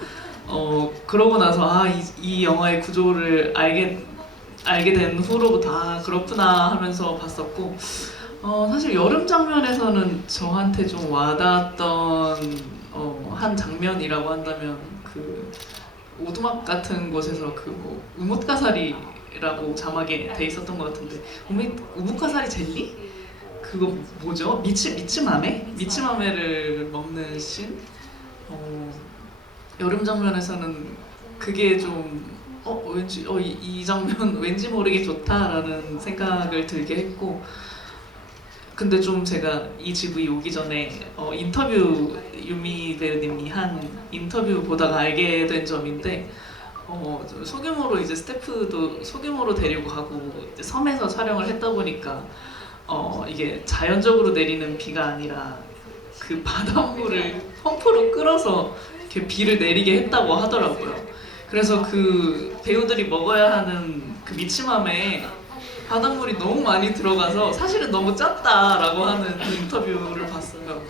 그러고 나서 이 영화의 구조를 알게 된 후로부터 그렇구나 하면서 봤었고, 사실 여름 장면에서는 저한테 좀 와닿았던 한 장면이라고 한다면, 그 오두막 같은 곳에서 그 뭐 우뭇가사리라고 자막에 돼 있었던 것 같은데, 우뭇가사리 젤리? 그거 뭐죠? 미츠마메를 먹는 씬? 여름 장면에서는 그게 좀 왠지 이 장면 왠지 모르게 좋다라는 생각을 들게 했고, 근데 좀 제가 이 GV 오기 전에 인터뷰 유미 배우님이 한 인터뷰 보다가 알게 된 점인데, 소규모로 이제 스태프도 소규모로 데리고 가고 이제 섬에서 촬영을 했다 보니까 이게 자연적으로 내리는 비가 아니라 그 바닷물을 펌프로 끌어서 이렇게 비를 내리게 했다고 하더라고요. 그래서 그 배우들이 먹어야 하는 그 미츠맘에 바닷물이 너무 많이 들어가서 사실은 너무 짰다라고 하는 그 인터뷰를 봤어요.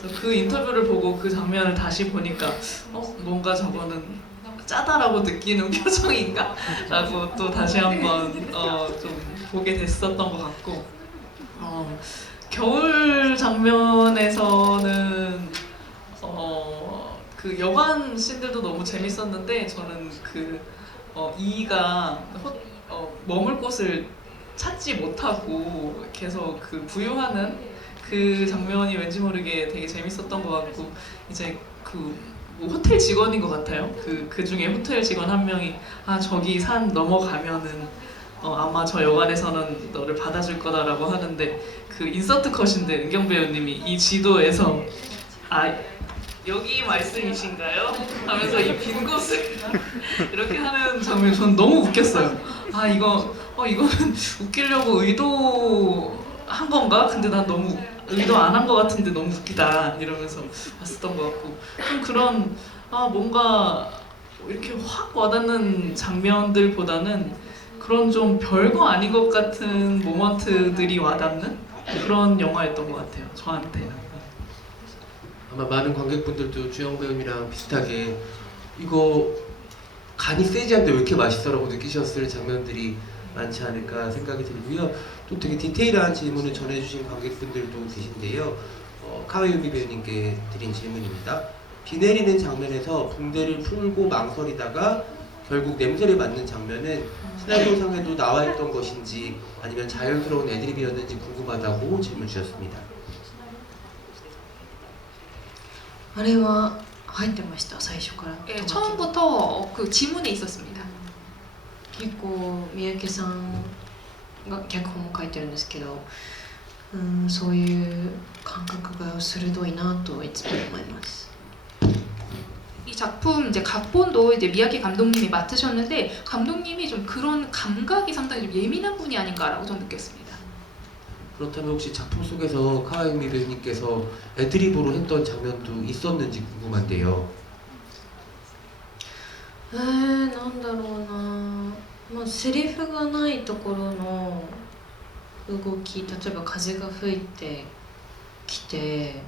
그래서 그 인터뷰를 보고 그 장면을 다시 보니까 뭔가 저거는 짜다라고 느끼는 표정인가? 라고 또 다시 한번 좀 보게 됐었던 것 같고, 겨울 장면에서는 그 여관 씬들도 너무 재밌었는데, 저는 그 이가 머물 곳을 찾지 못하고 계속 그 부유하는 그 장면이 왠지 모르게 되게 재밌었던 것 같고, 이제 뭐 호텔 직원인 것 같아요. 그 중에 호텔 직원 한 명이 저기 산 넘어가면은 아마 저 여관에서는 너를 받아줄 거다라고 하는데, 그 인서트 컷인데 은경 배우님이 이 지도에서 여기 말씀이신가요? 하면서 이 빈 곳을 이렇게 하는 장면이 저는 너무 웃겼어요. 이거는 웃기려고 한 건가? 근데 난 너무 의도 안 한 것 같은데 너무 웃기다 이러면서 봤었던 것 같고 좀 그런 뭔가 이렇게 확 와닿는 장면들보다는 그런 좀 별거 아닌 것 같은 모먼트들이 와닿는 그런 영화였던 것 같아요. 저한테는. 아마 많은 관객분들도 주영 배우님이랑 비슷하게 이거 간이 세지 않는데 왜 이렇게 맛있어라고 느끼셨을 장면들이 많지 않을까 생각이 들고요. 또 되게 디테일한 질문을 전해주신 관객분들도 계신데요. 카와유미 배우님께 드린 질문입니다. 비 내리는 장면에서 붕대를 풀고 망설이다가 결국 냄새를 맡는 장면은 시나리오상에도 나와 있던 것인지 아니면 자연스러운 애드립이었는지 궁금하다고 질문 주셨습니다. あれは入ってました最初から。 예, 처음부터 그 지문에 있었습니다. 結構三宅さんが脚本も書いてるんですけど、そういう感覚が鋭いなといつも思います。 이 작품 이제 각본도 이제 미야기 감독님이 맡으셨는데 감독님이 좀 그런 감각이 상당히 좀 예민한 분이 아닌가라고 좀 느꼈습니다. 그렇다면 혹시 작품 속에서 카와유미 배우님께서 애드립으로 했던 장면도 있었는지 궁금한데요. なんだろうな、まあ、セリフがないところの動き、例えば風が吹いてきて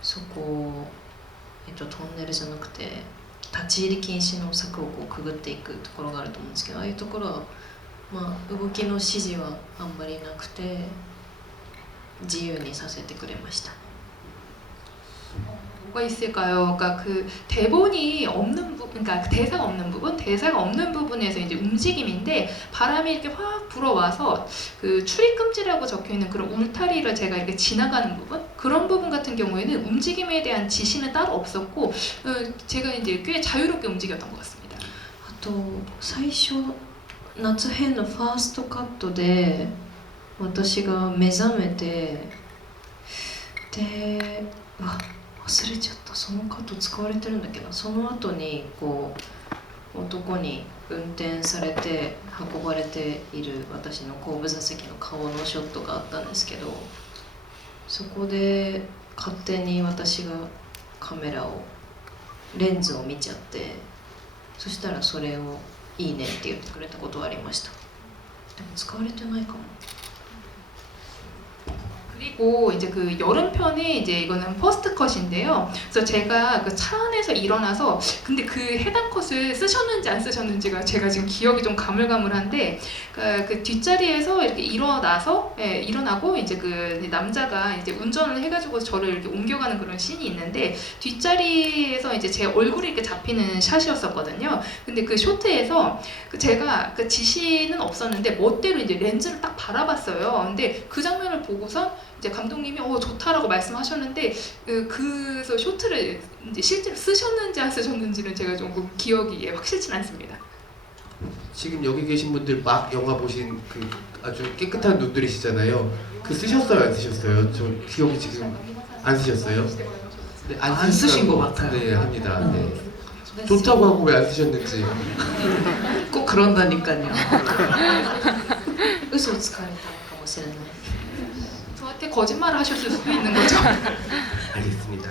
そこを、トンネルじゃなくて立ち入り禁止の柵をこうくぐっていくところがあると思うんですけど、ああいうところは、まあ、動きの指示はあんまりなくて自由にさせてくれました。 뭐가 있을까요? 그러니까 그 대본이 없는 부분, 그러니까 대사가 없는 부분, 대사가 없는 부분에서 이제 움직임인데 바람이 이렇게 확 불어와서 그 출입 금지라고 적혀 있는 그런 울타리를 제가 이렇게 지나가는 부분, 그런 부분 같은 경우에는 움직임에 대한 지시는 따로 없었고 제가 이제 꽤 자유롭게 움직였던 것 같습니다. あと最初夏編のファーストカットで私が目覚めてで忘れちゃった、そのカット使われてるんだけど、その後にこう男に運転されて運ばれている私の後部座席の顔のショットがあったんですけど、そこで勝手に私がカメラをレンズを見ちゃって、そしたらそれをいいねって言ってくれたことはありました。でも使われてないかも。 그리고 이제 그 여름편에 이제 이거는 퍼스트 컷인데요. 그래서 제가 그 차 안에서 일어나서 근데 그 해당 컷을 쓰셨는지 안 쓰셨는지가 제가 지금 기억이 좀 가물가물한데 그 뒷자리에서 이렇게 일어나서 일어나고 이제 그 남자가 이제 운전을 해가지고 저를 이렇게 옮겨가는 그런 씬이 있는데 뒷자리에서 이제 제 얼굴이 이렇게 잡히는 샷이었었거든요. 근데 그 쇼트에서 제가 그 지시는 없었는데 멋대로 이제 렌즈를 딱 바라봤어요. 근데 그 장면을 보고서 이제 감독님이 좋다라고 말씀하셨는데 그래서 쇼트를 이제 실제로 쓰셨는지 안 쓰셨는지는 제가 조금 기억이 확실치 않습니다. 지금 여기 계신 분들 막 영화 보신 그 아주 깨끗한 눈들이시잖아요. 그 쓰셨어요, 안 쓰셨어요? 저 기억이 지금 안 쓰셨어요? 네, 안 쓰신 것 같아요. 네, 합니다. 네. 좋다고 하고 왜 안 쓰셨는지. 꼭 그런다니까요. 嘘をつかれたのかもしれない。 저한테 거짓말을 하셨을 수도 있는 거죠. 알겠습니다.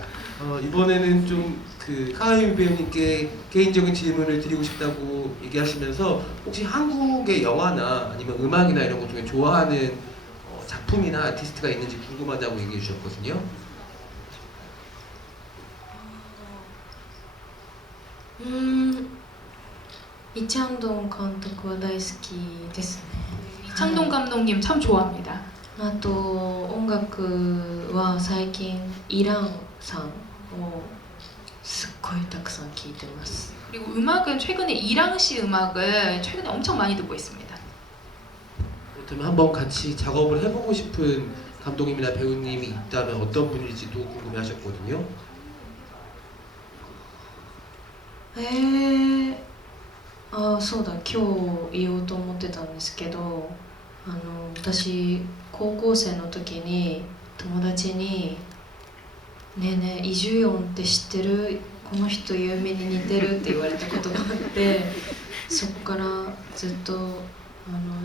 이번에는 좀 그 카와유미 배우님께 개인적인 질문을 드리고 싶다고 얘기하시면서 혹시 한국의 영화나 아니면 음악이나 이런 것 중에 좋아하는 작품이나 아티스트가 있는지 궁금하다고 얘기해 주셨거든요. イチャンドン監督は大好きですね。 이창동 감독님 참 좋아합니다. あと音楽は最近イランさんをすっごいたくさん聴いてます。 그리고 음악은 최근에 이랑 씨 음악을 최근에 엄청 많이 듣고 있습니다. 그렇다면 한번 같이 작업을 해보고 싶은 감독님이나 배우님이 있다면 어떤 분일지도 궁금해하셨거든요. そうだ、今日言おうと思ってたんですけど、私高校生の時に友達に「ねえねえイ・ジュヨンって知ってる？この人有名に似てる」って言われたことがあってそこからずっと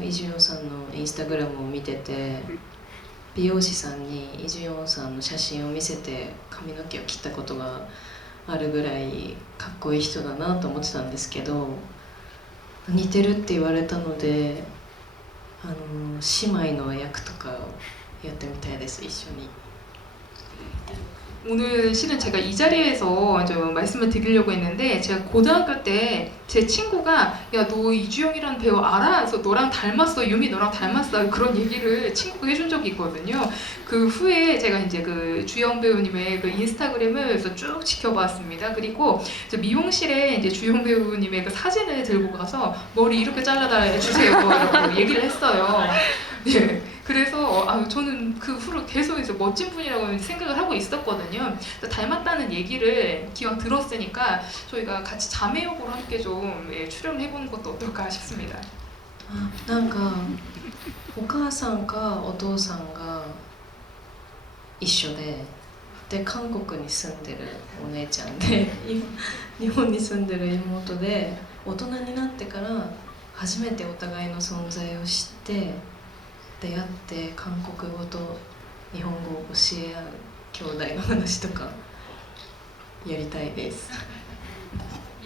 イ・ジュヨンさんのインスタグラムを見てて美容師さんにイ・ジュヨンさんの写真を見せて髪の毛を切ったことがあるぐらいかっこいい人だなと思ってたんですけど、似てるって言われたので姉妹の役とかをやってみたいです、一緒に。 오늘 실은 제가 이 자리에서 좀 말씀을 드리려고 했는데, 제가 고등학교 때 제 친구가 야 너 이주영이라는 배우 알아? 그래서 너랑 닮았어, 유미 너랑 닮았어, 그런 얘기를 친구가 해준 적이 있거든요. 그 후에 제가 이제 그 주영 배우님의 그 인스타그램을 그래서 쭉 지켜봤습니다. 그리고 이제 미용실에 이제 주영 배우님의 그 사진을 들고 가서 머리 이렇게 잘라달라 주세요라고 얘기를 했어요. 예. 그래서 저는 그 후로 계속 이제 멋진 분이라고 생각을 하고 있었거든요. 닮았다는 얘기를 기왕 들었으니까 저희가 같이 자매 역으로 함께 좀 출연을 해보는 것도 어떨까 싶습니다. なんかお母さんかお父さんが一緒で韓国に住んでるお姉ちゃんで今日本に住んでる妹で、大人になってから初めてお互いの存在を知って出会って韓国語と日本語を教え合う兄弟の話とかやりたいです。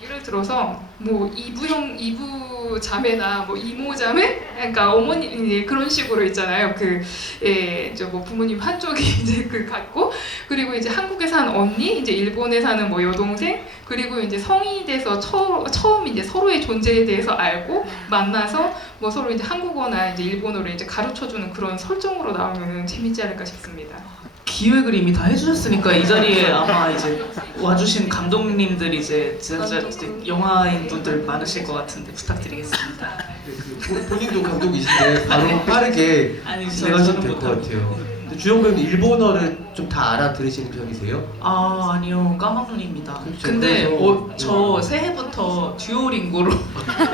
예를 들어서 뭐 이부 자매나 뭐 이모 자매, 그러니까 어머니 이제 그런 식으로 있잖아요. 뭐 부모님 한쪽이 이제 그 같고, 그리고 이제 한국에 사는 언니, 이제 일본에 사는 뭐 여동생, 그리고 이제 성인이 돼서 처음 이제 서로의 존재에 대해서 알고 만나서 뭐 서로 이제 한국어나 이제 일본어를 이제 가르쳐주는 그런 설정으로 나오면 재밌지 않을까 싶습니다. 기획을 이미 다 해주셨으니까 이 자리에 아마 이제 와주신 감독님들 이제 영화인 분들 많으실 것 같은데 부탁드리겠습니다. 본인도 감독이신데 바로 빠르게 아니, 진행하시면 될 저는 것 같아요. 근데 주영 배우님 일본어를 좀 다 알아들으시는 편이세요? 아니요, 까막눈입니다. 그렇죠. 근데 그래서- 저 새해부터 듀오링고로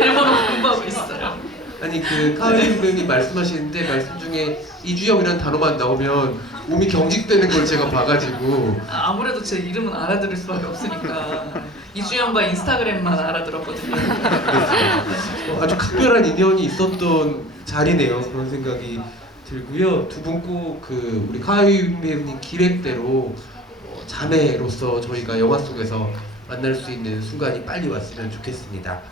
일본어 공부하고 있어요. 아니 그 카오리 배우님 말씀하시는데 말씀 중에 이주영이라는 단어만 나오면 몸이 경직되는 걸 제가 봐가지고 아무래도 제 이름은 알아들을 수밖에 없으니까 이주영과 인스타그램만 알아들었거든요. 아주 각별한 인연이 있었던 자리네요. 그런 생각이 들고요. 두 분 꼭 그 우리 카오리 배우님 기획대로 자매로서 저희가 영화 속에서 만날 수 있는 순간이 빨리 왔으면 좋겠습니다.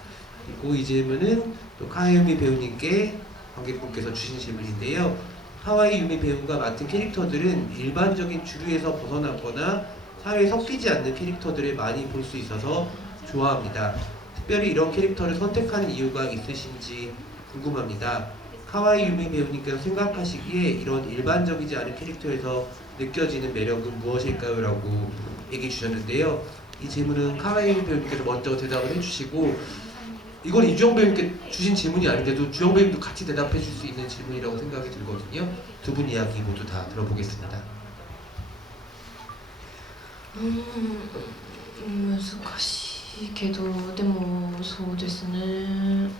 그리고 이 질문은 또 카와이 배우님께 관객분께서 주신 질문인데요. 카와이 유미 배우가 맡은 캐릭터들은 일반적인 주류에서 벗어나거나 사회에 섞이지 않는 캐릭터들을 많이 볼 수 있어서 좋아합니다. 특별히 이런 캐릭터를 선택하는 이유가 있으신지 궁금합니다. 카와이 유미 배우님께서 생각하시기에 이런 일반적이지 않은 캐릭터에서 느껴지는 매력은 무엇일까요? 라고 얘기해 주셨는데요. 이 질문은 카와이 유미 배우님께서 먼저 대답을 해주시고, 이건 이주영 배우님께 주신 질문이 아닌데도 주영 배우님도 같이 대답해 줄 수 있는 질문이라고 생각이 들거든요. 두 분 이야기 모두 다 들어보겠습니다. 難しいけど、でもそうですね、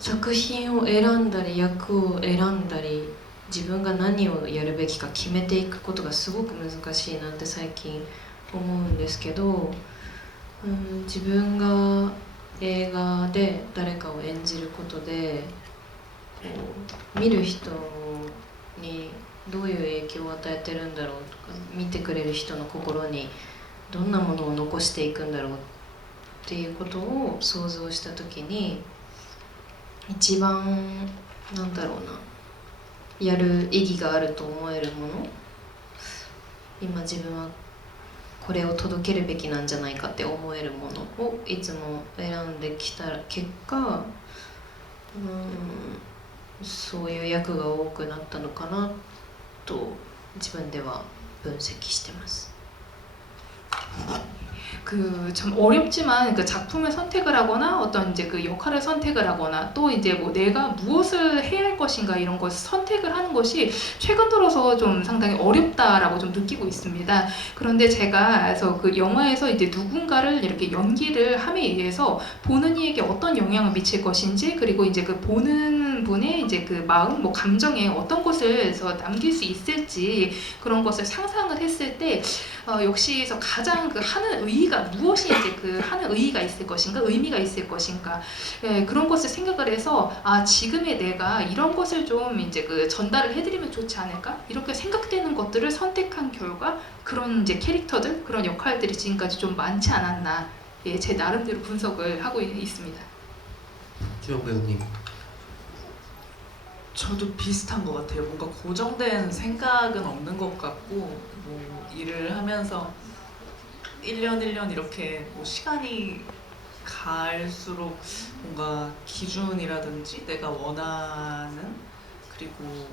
作品を選んだり役を選んだり自分が何をやるべきか決めていくことがすごく難しいなって最近思うんですけど、自分が映画で誰かを演じることでこう見る人にどういう影響を与えてるんだろうとか、見てくれる人の心にどんなものを残していくんだろうっていうことを想像した時に、一番なんだろうな、やる意義があると思えるもの、今自分はこれを届けるべきなんじゃないかって思えるものをいつも選んできた結果、そういう役が多くなったのかなと自分では分析してます。 참 어렵지만 그 작품을 선택을 하거나 어떤 이제 그 역할을 선택을 하거나 또 이제 뭐 내가 무엇을 해야 할 것인가 이런 것을 선택을 하는 것이 최근 들어서 좀 상당히 어렵다라고 좀 느끼고 있습니다. 그런데 제가 그래서 그 영화에서 이제 누군가를 이렇게 연기를 함에 의해서 보는 이에게 어떤 영향을 미칠 것인지, 그리고 이제 그 보는 분의 이제 그 마음, 뭐 감정에 어떤 것을서 남길 수 있을지 그런 것을 상상을 했을 때 역시서 가장 그 하는 의의가 무엇이 이제 그 하는 의의가 있을 것인가, 의미가 있을 것인가, 예, 그런 것을 생각을 해서 지금의 내가 이런 것을 좀 이제 그 전달을 해드리면 좋지 않을까 이렇게 생각되는 것들을 선택한 결과 그런 이제 캐릭터들, 그런 역할들이 지금까지 좀 많지 않았나, 예, 제 나름대로 분석을 하고 있습니다. 주영 배우님. 저도 비슷한 것 같아요. 뭔가 고정된 생각은 없는 것 같고, 뭐 일을 하면서 1년 1년 이렇게 뭐 시간이 갈수록 뭔가 기준이라든지 내가 원하는, 그리고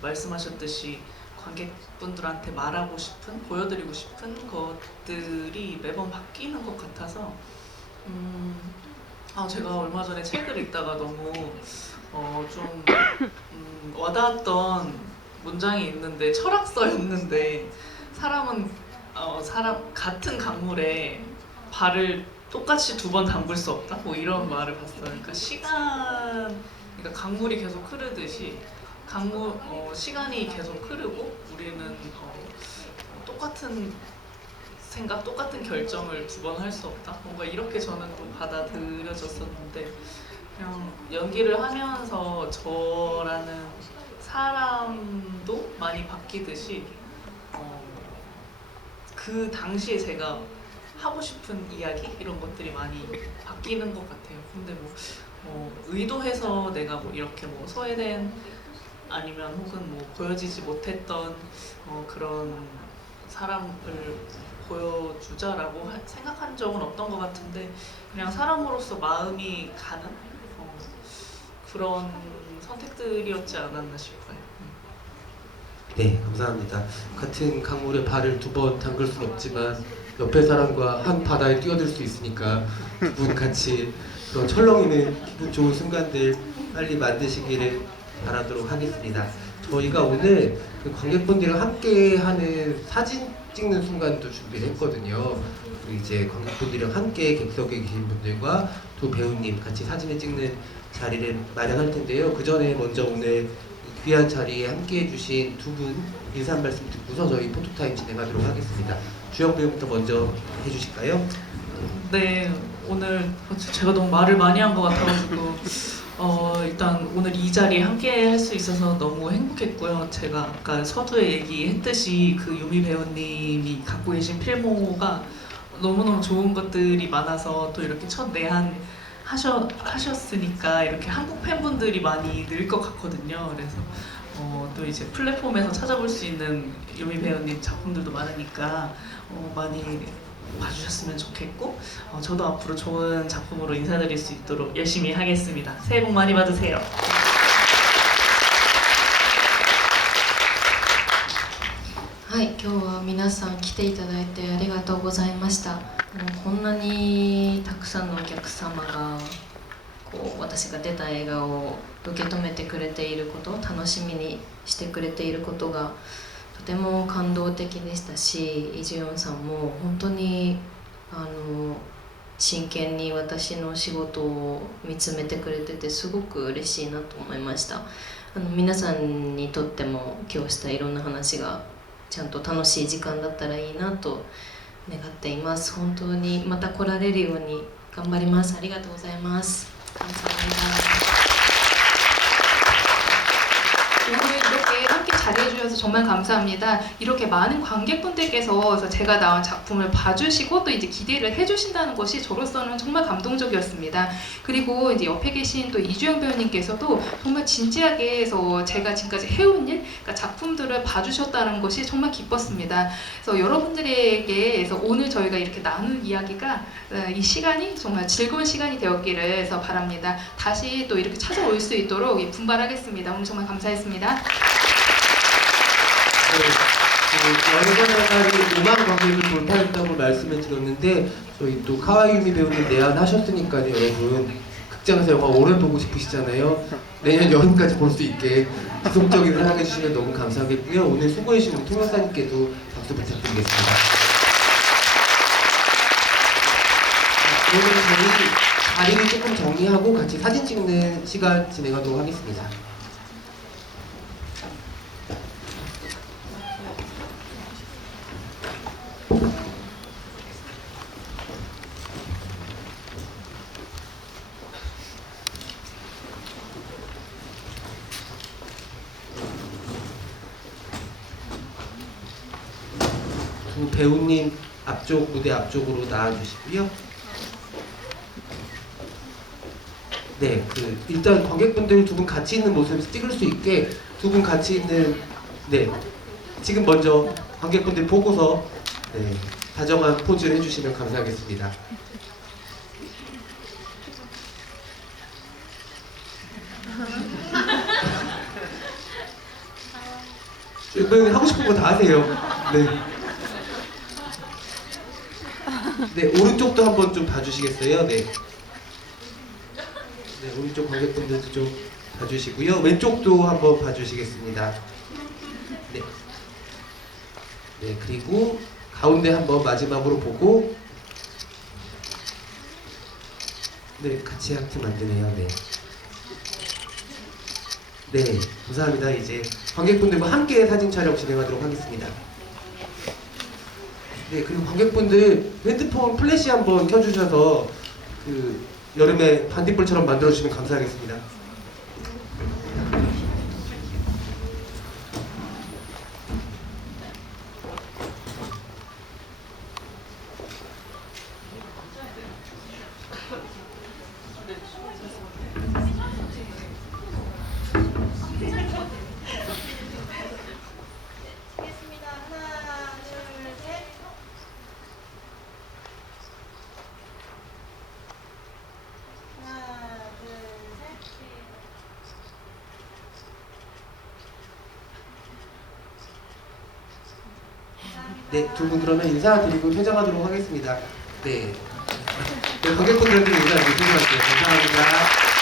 말씀하셨듯이 관객분들한테 말하고 싶은, 보여드리고 싶은 것들이 매번 바뀌는 것 같아서 제가 얼마 전에 책을 읽다가 너무 좀 와닿았던 문장이 있는데, 철학서였는데 사람은 사람 같은 강물에 발을 똑같이 2번 담글 수 없다? 뭐 이런 말을 봤어요. 그러니까 그러니까 강물이 계속 흐르듯이 시간이 계속 흐르고 우리는 똑같은 생각, 똑같은 결정을 2번 할 수 없다. 뭔가 이렇게 저는 좀 받아들여졌었는데, 그냥 연기를 하면서 저라는 사람도 많이 바뀌듯이 그 당시에 제가 하고 싶은 이야기 이런 것들이 많이 바뀌는 것 같아요. 근데 뭐 의도해서 내가 뭐 이렇게 뭐 소외된, 아니면 혹은 뭐 보여지지 못했던 그런 사람을 보여주자라고 생각한 적은 없던 것 같은데, 그냥 사람으로서 마음이 가는 그런 선택들이었지 않았나 싶어요. 네, 감사합니다. 같은 강물에 발을 2번 담글 수는 없지만 옆에 사람과 한 바다에 뛰어들 수 있으니까 두 분 같이 그런 철렁이는 기분 좋은 순간들 빨리 만드시기를 바라도록 하겠습니다. 저희가 오늘 그 관객분들이랑 함께하는 사진 찍는 순간도 준비를 했거든요. 그리고 이제 관객분들이랑 함께 객석에 계신 분들과 두 배우님 같이 사진을 찍는 자리를 마련할 텐데요. 그 전에 먼저 오늘 귀한 자리에 함께해 주신 두 분 인사 한 말씀 듣고서 저희 포토타임 진행하도록 하겠습니다. 주영 배우부터 먼저 해주실까요? 네, 오늘 제가 너무 말을 많이 한 것 같아가지고 일단 오늘 이 자리에 함께 할 수 있어서 너무 행복했고요. 제가 아까 서두에 얘기했듯이 그 유미 배우님이 갖고 계신 필모가 너무너무 좋은 것들이 많아서, 또 이렇게 첫 내한 하셨으니까 이렇게 한국 팬분들이 많이 늘 것 같거든요. 그래서 또 이제 플랫폼에서 찾아볼 수 있는 유미 배우님 작품들도 많으니까 많이 봐주셨으면 좋겠고, 저도 앞으로 좋은 작품으로 인사드릴 수 있도록 열심히 하겠습니다. 새해 복 많이 받으세요. はい、今日は皆さん来ていただいてありがとうございました。こんなにたくさんのお客様が私が出た映画を受け止めてくれていること、楽しみにしてくれていることがとても感動的でしたし、イ・ジュヨンさんも本当に真剣に私の仕事を見つめてくれててすごく嬉しいなと思いました。皆さんにとっても今日したいろんな話がちゃんと楽しい時間だったらいいなと願っています。本当にまた来られるように頑張ります。ありがとうございます。 감사합니다. 오늘 이렇게 함께 잘해주셔서 정말 감사합니다. 이렇게 많은 관객분들께서 제가 나온 작품을 봐주시고 또 이제 기대를 해주신다는 것이 저로서는 정말 감동적이었습니다. 그리고 이제 옆에 계신 또 이주영 배우님께서도 정말 진지하게 해서 제가 지금까지 해온 일, 그러니까 작품들을 봐주셨다는 것이 정말 기뻤습니다. 그래서 여러분들에게 오늘 저희가 이렇게 나눈 이야기가 이 시간이 정말 즐거운 시간이 되었기를 해서 바랍니다. 다시 또 이렇게 찾아올 수 있도록 분발하겠습니다. 오늘 정말 감사했습니다. 연예관이 5만 관객을 돌파했다고 말씀을 드렸는데 저희 또 카와유미 배우님 내한하셨으니까요. 여러분 극장에서 영화 오래 보고 싶으시잖아요. 내년 여름까지 볼 수 있게 지속적인 사랑해 주시면 너무 감사하겠고요. 오늘 수고해주신 우리 통역사님께도 박수 부탁드리겠습니다. 오늘 저희 자리를 조금 정리하고 같이 사진 찍는 시간 진행하도록 하겠습니다. 두 배우님 앞쪽 무대 앞쪽으로 나와주시고요. 네, 일단 관객분들 두 분 같이 있는 모습 찍을 수 있게 두 분 같이 있는 네 지금 먼저 관객분들 보고서 네, 다정한 포즈를 해주시면 감사하겠습니다. 이번에 하고 싶은 거 다 하세요. 네. 네, 오른쪽도 한번 좀 봐주시겠어요? 네. 네, 오른쪽 관객분들도 좀 봐주시고요. 왼쪽도 한번 봐주시겠습니다. 네. 네, 그리고 가운데 한번 마지막으로 보고 네, 같이 하트 만드네요. 네. 네, 감사합니다. 이제 관객분들과 함께 사진 촬영 진행하도록 하겠습니다. 네, 그리고 관객분들 핸드폰 플래시 한번 켜주셔서 여름에 반딧불처럼 만들어주시면 감사하겠습니다. 네, 두 분 그러면 인사드리고 퇴장하도록 하겠습니다. 네. 네, 관객분들한테 인사드리도록 할게요. 감사합니다.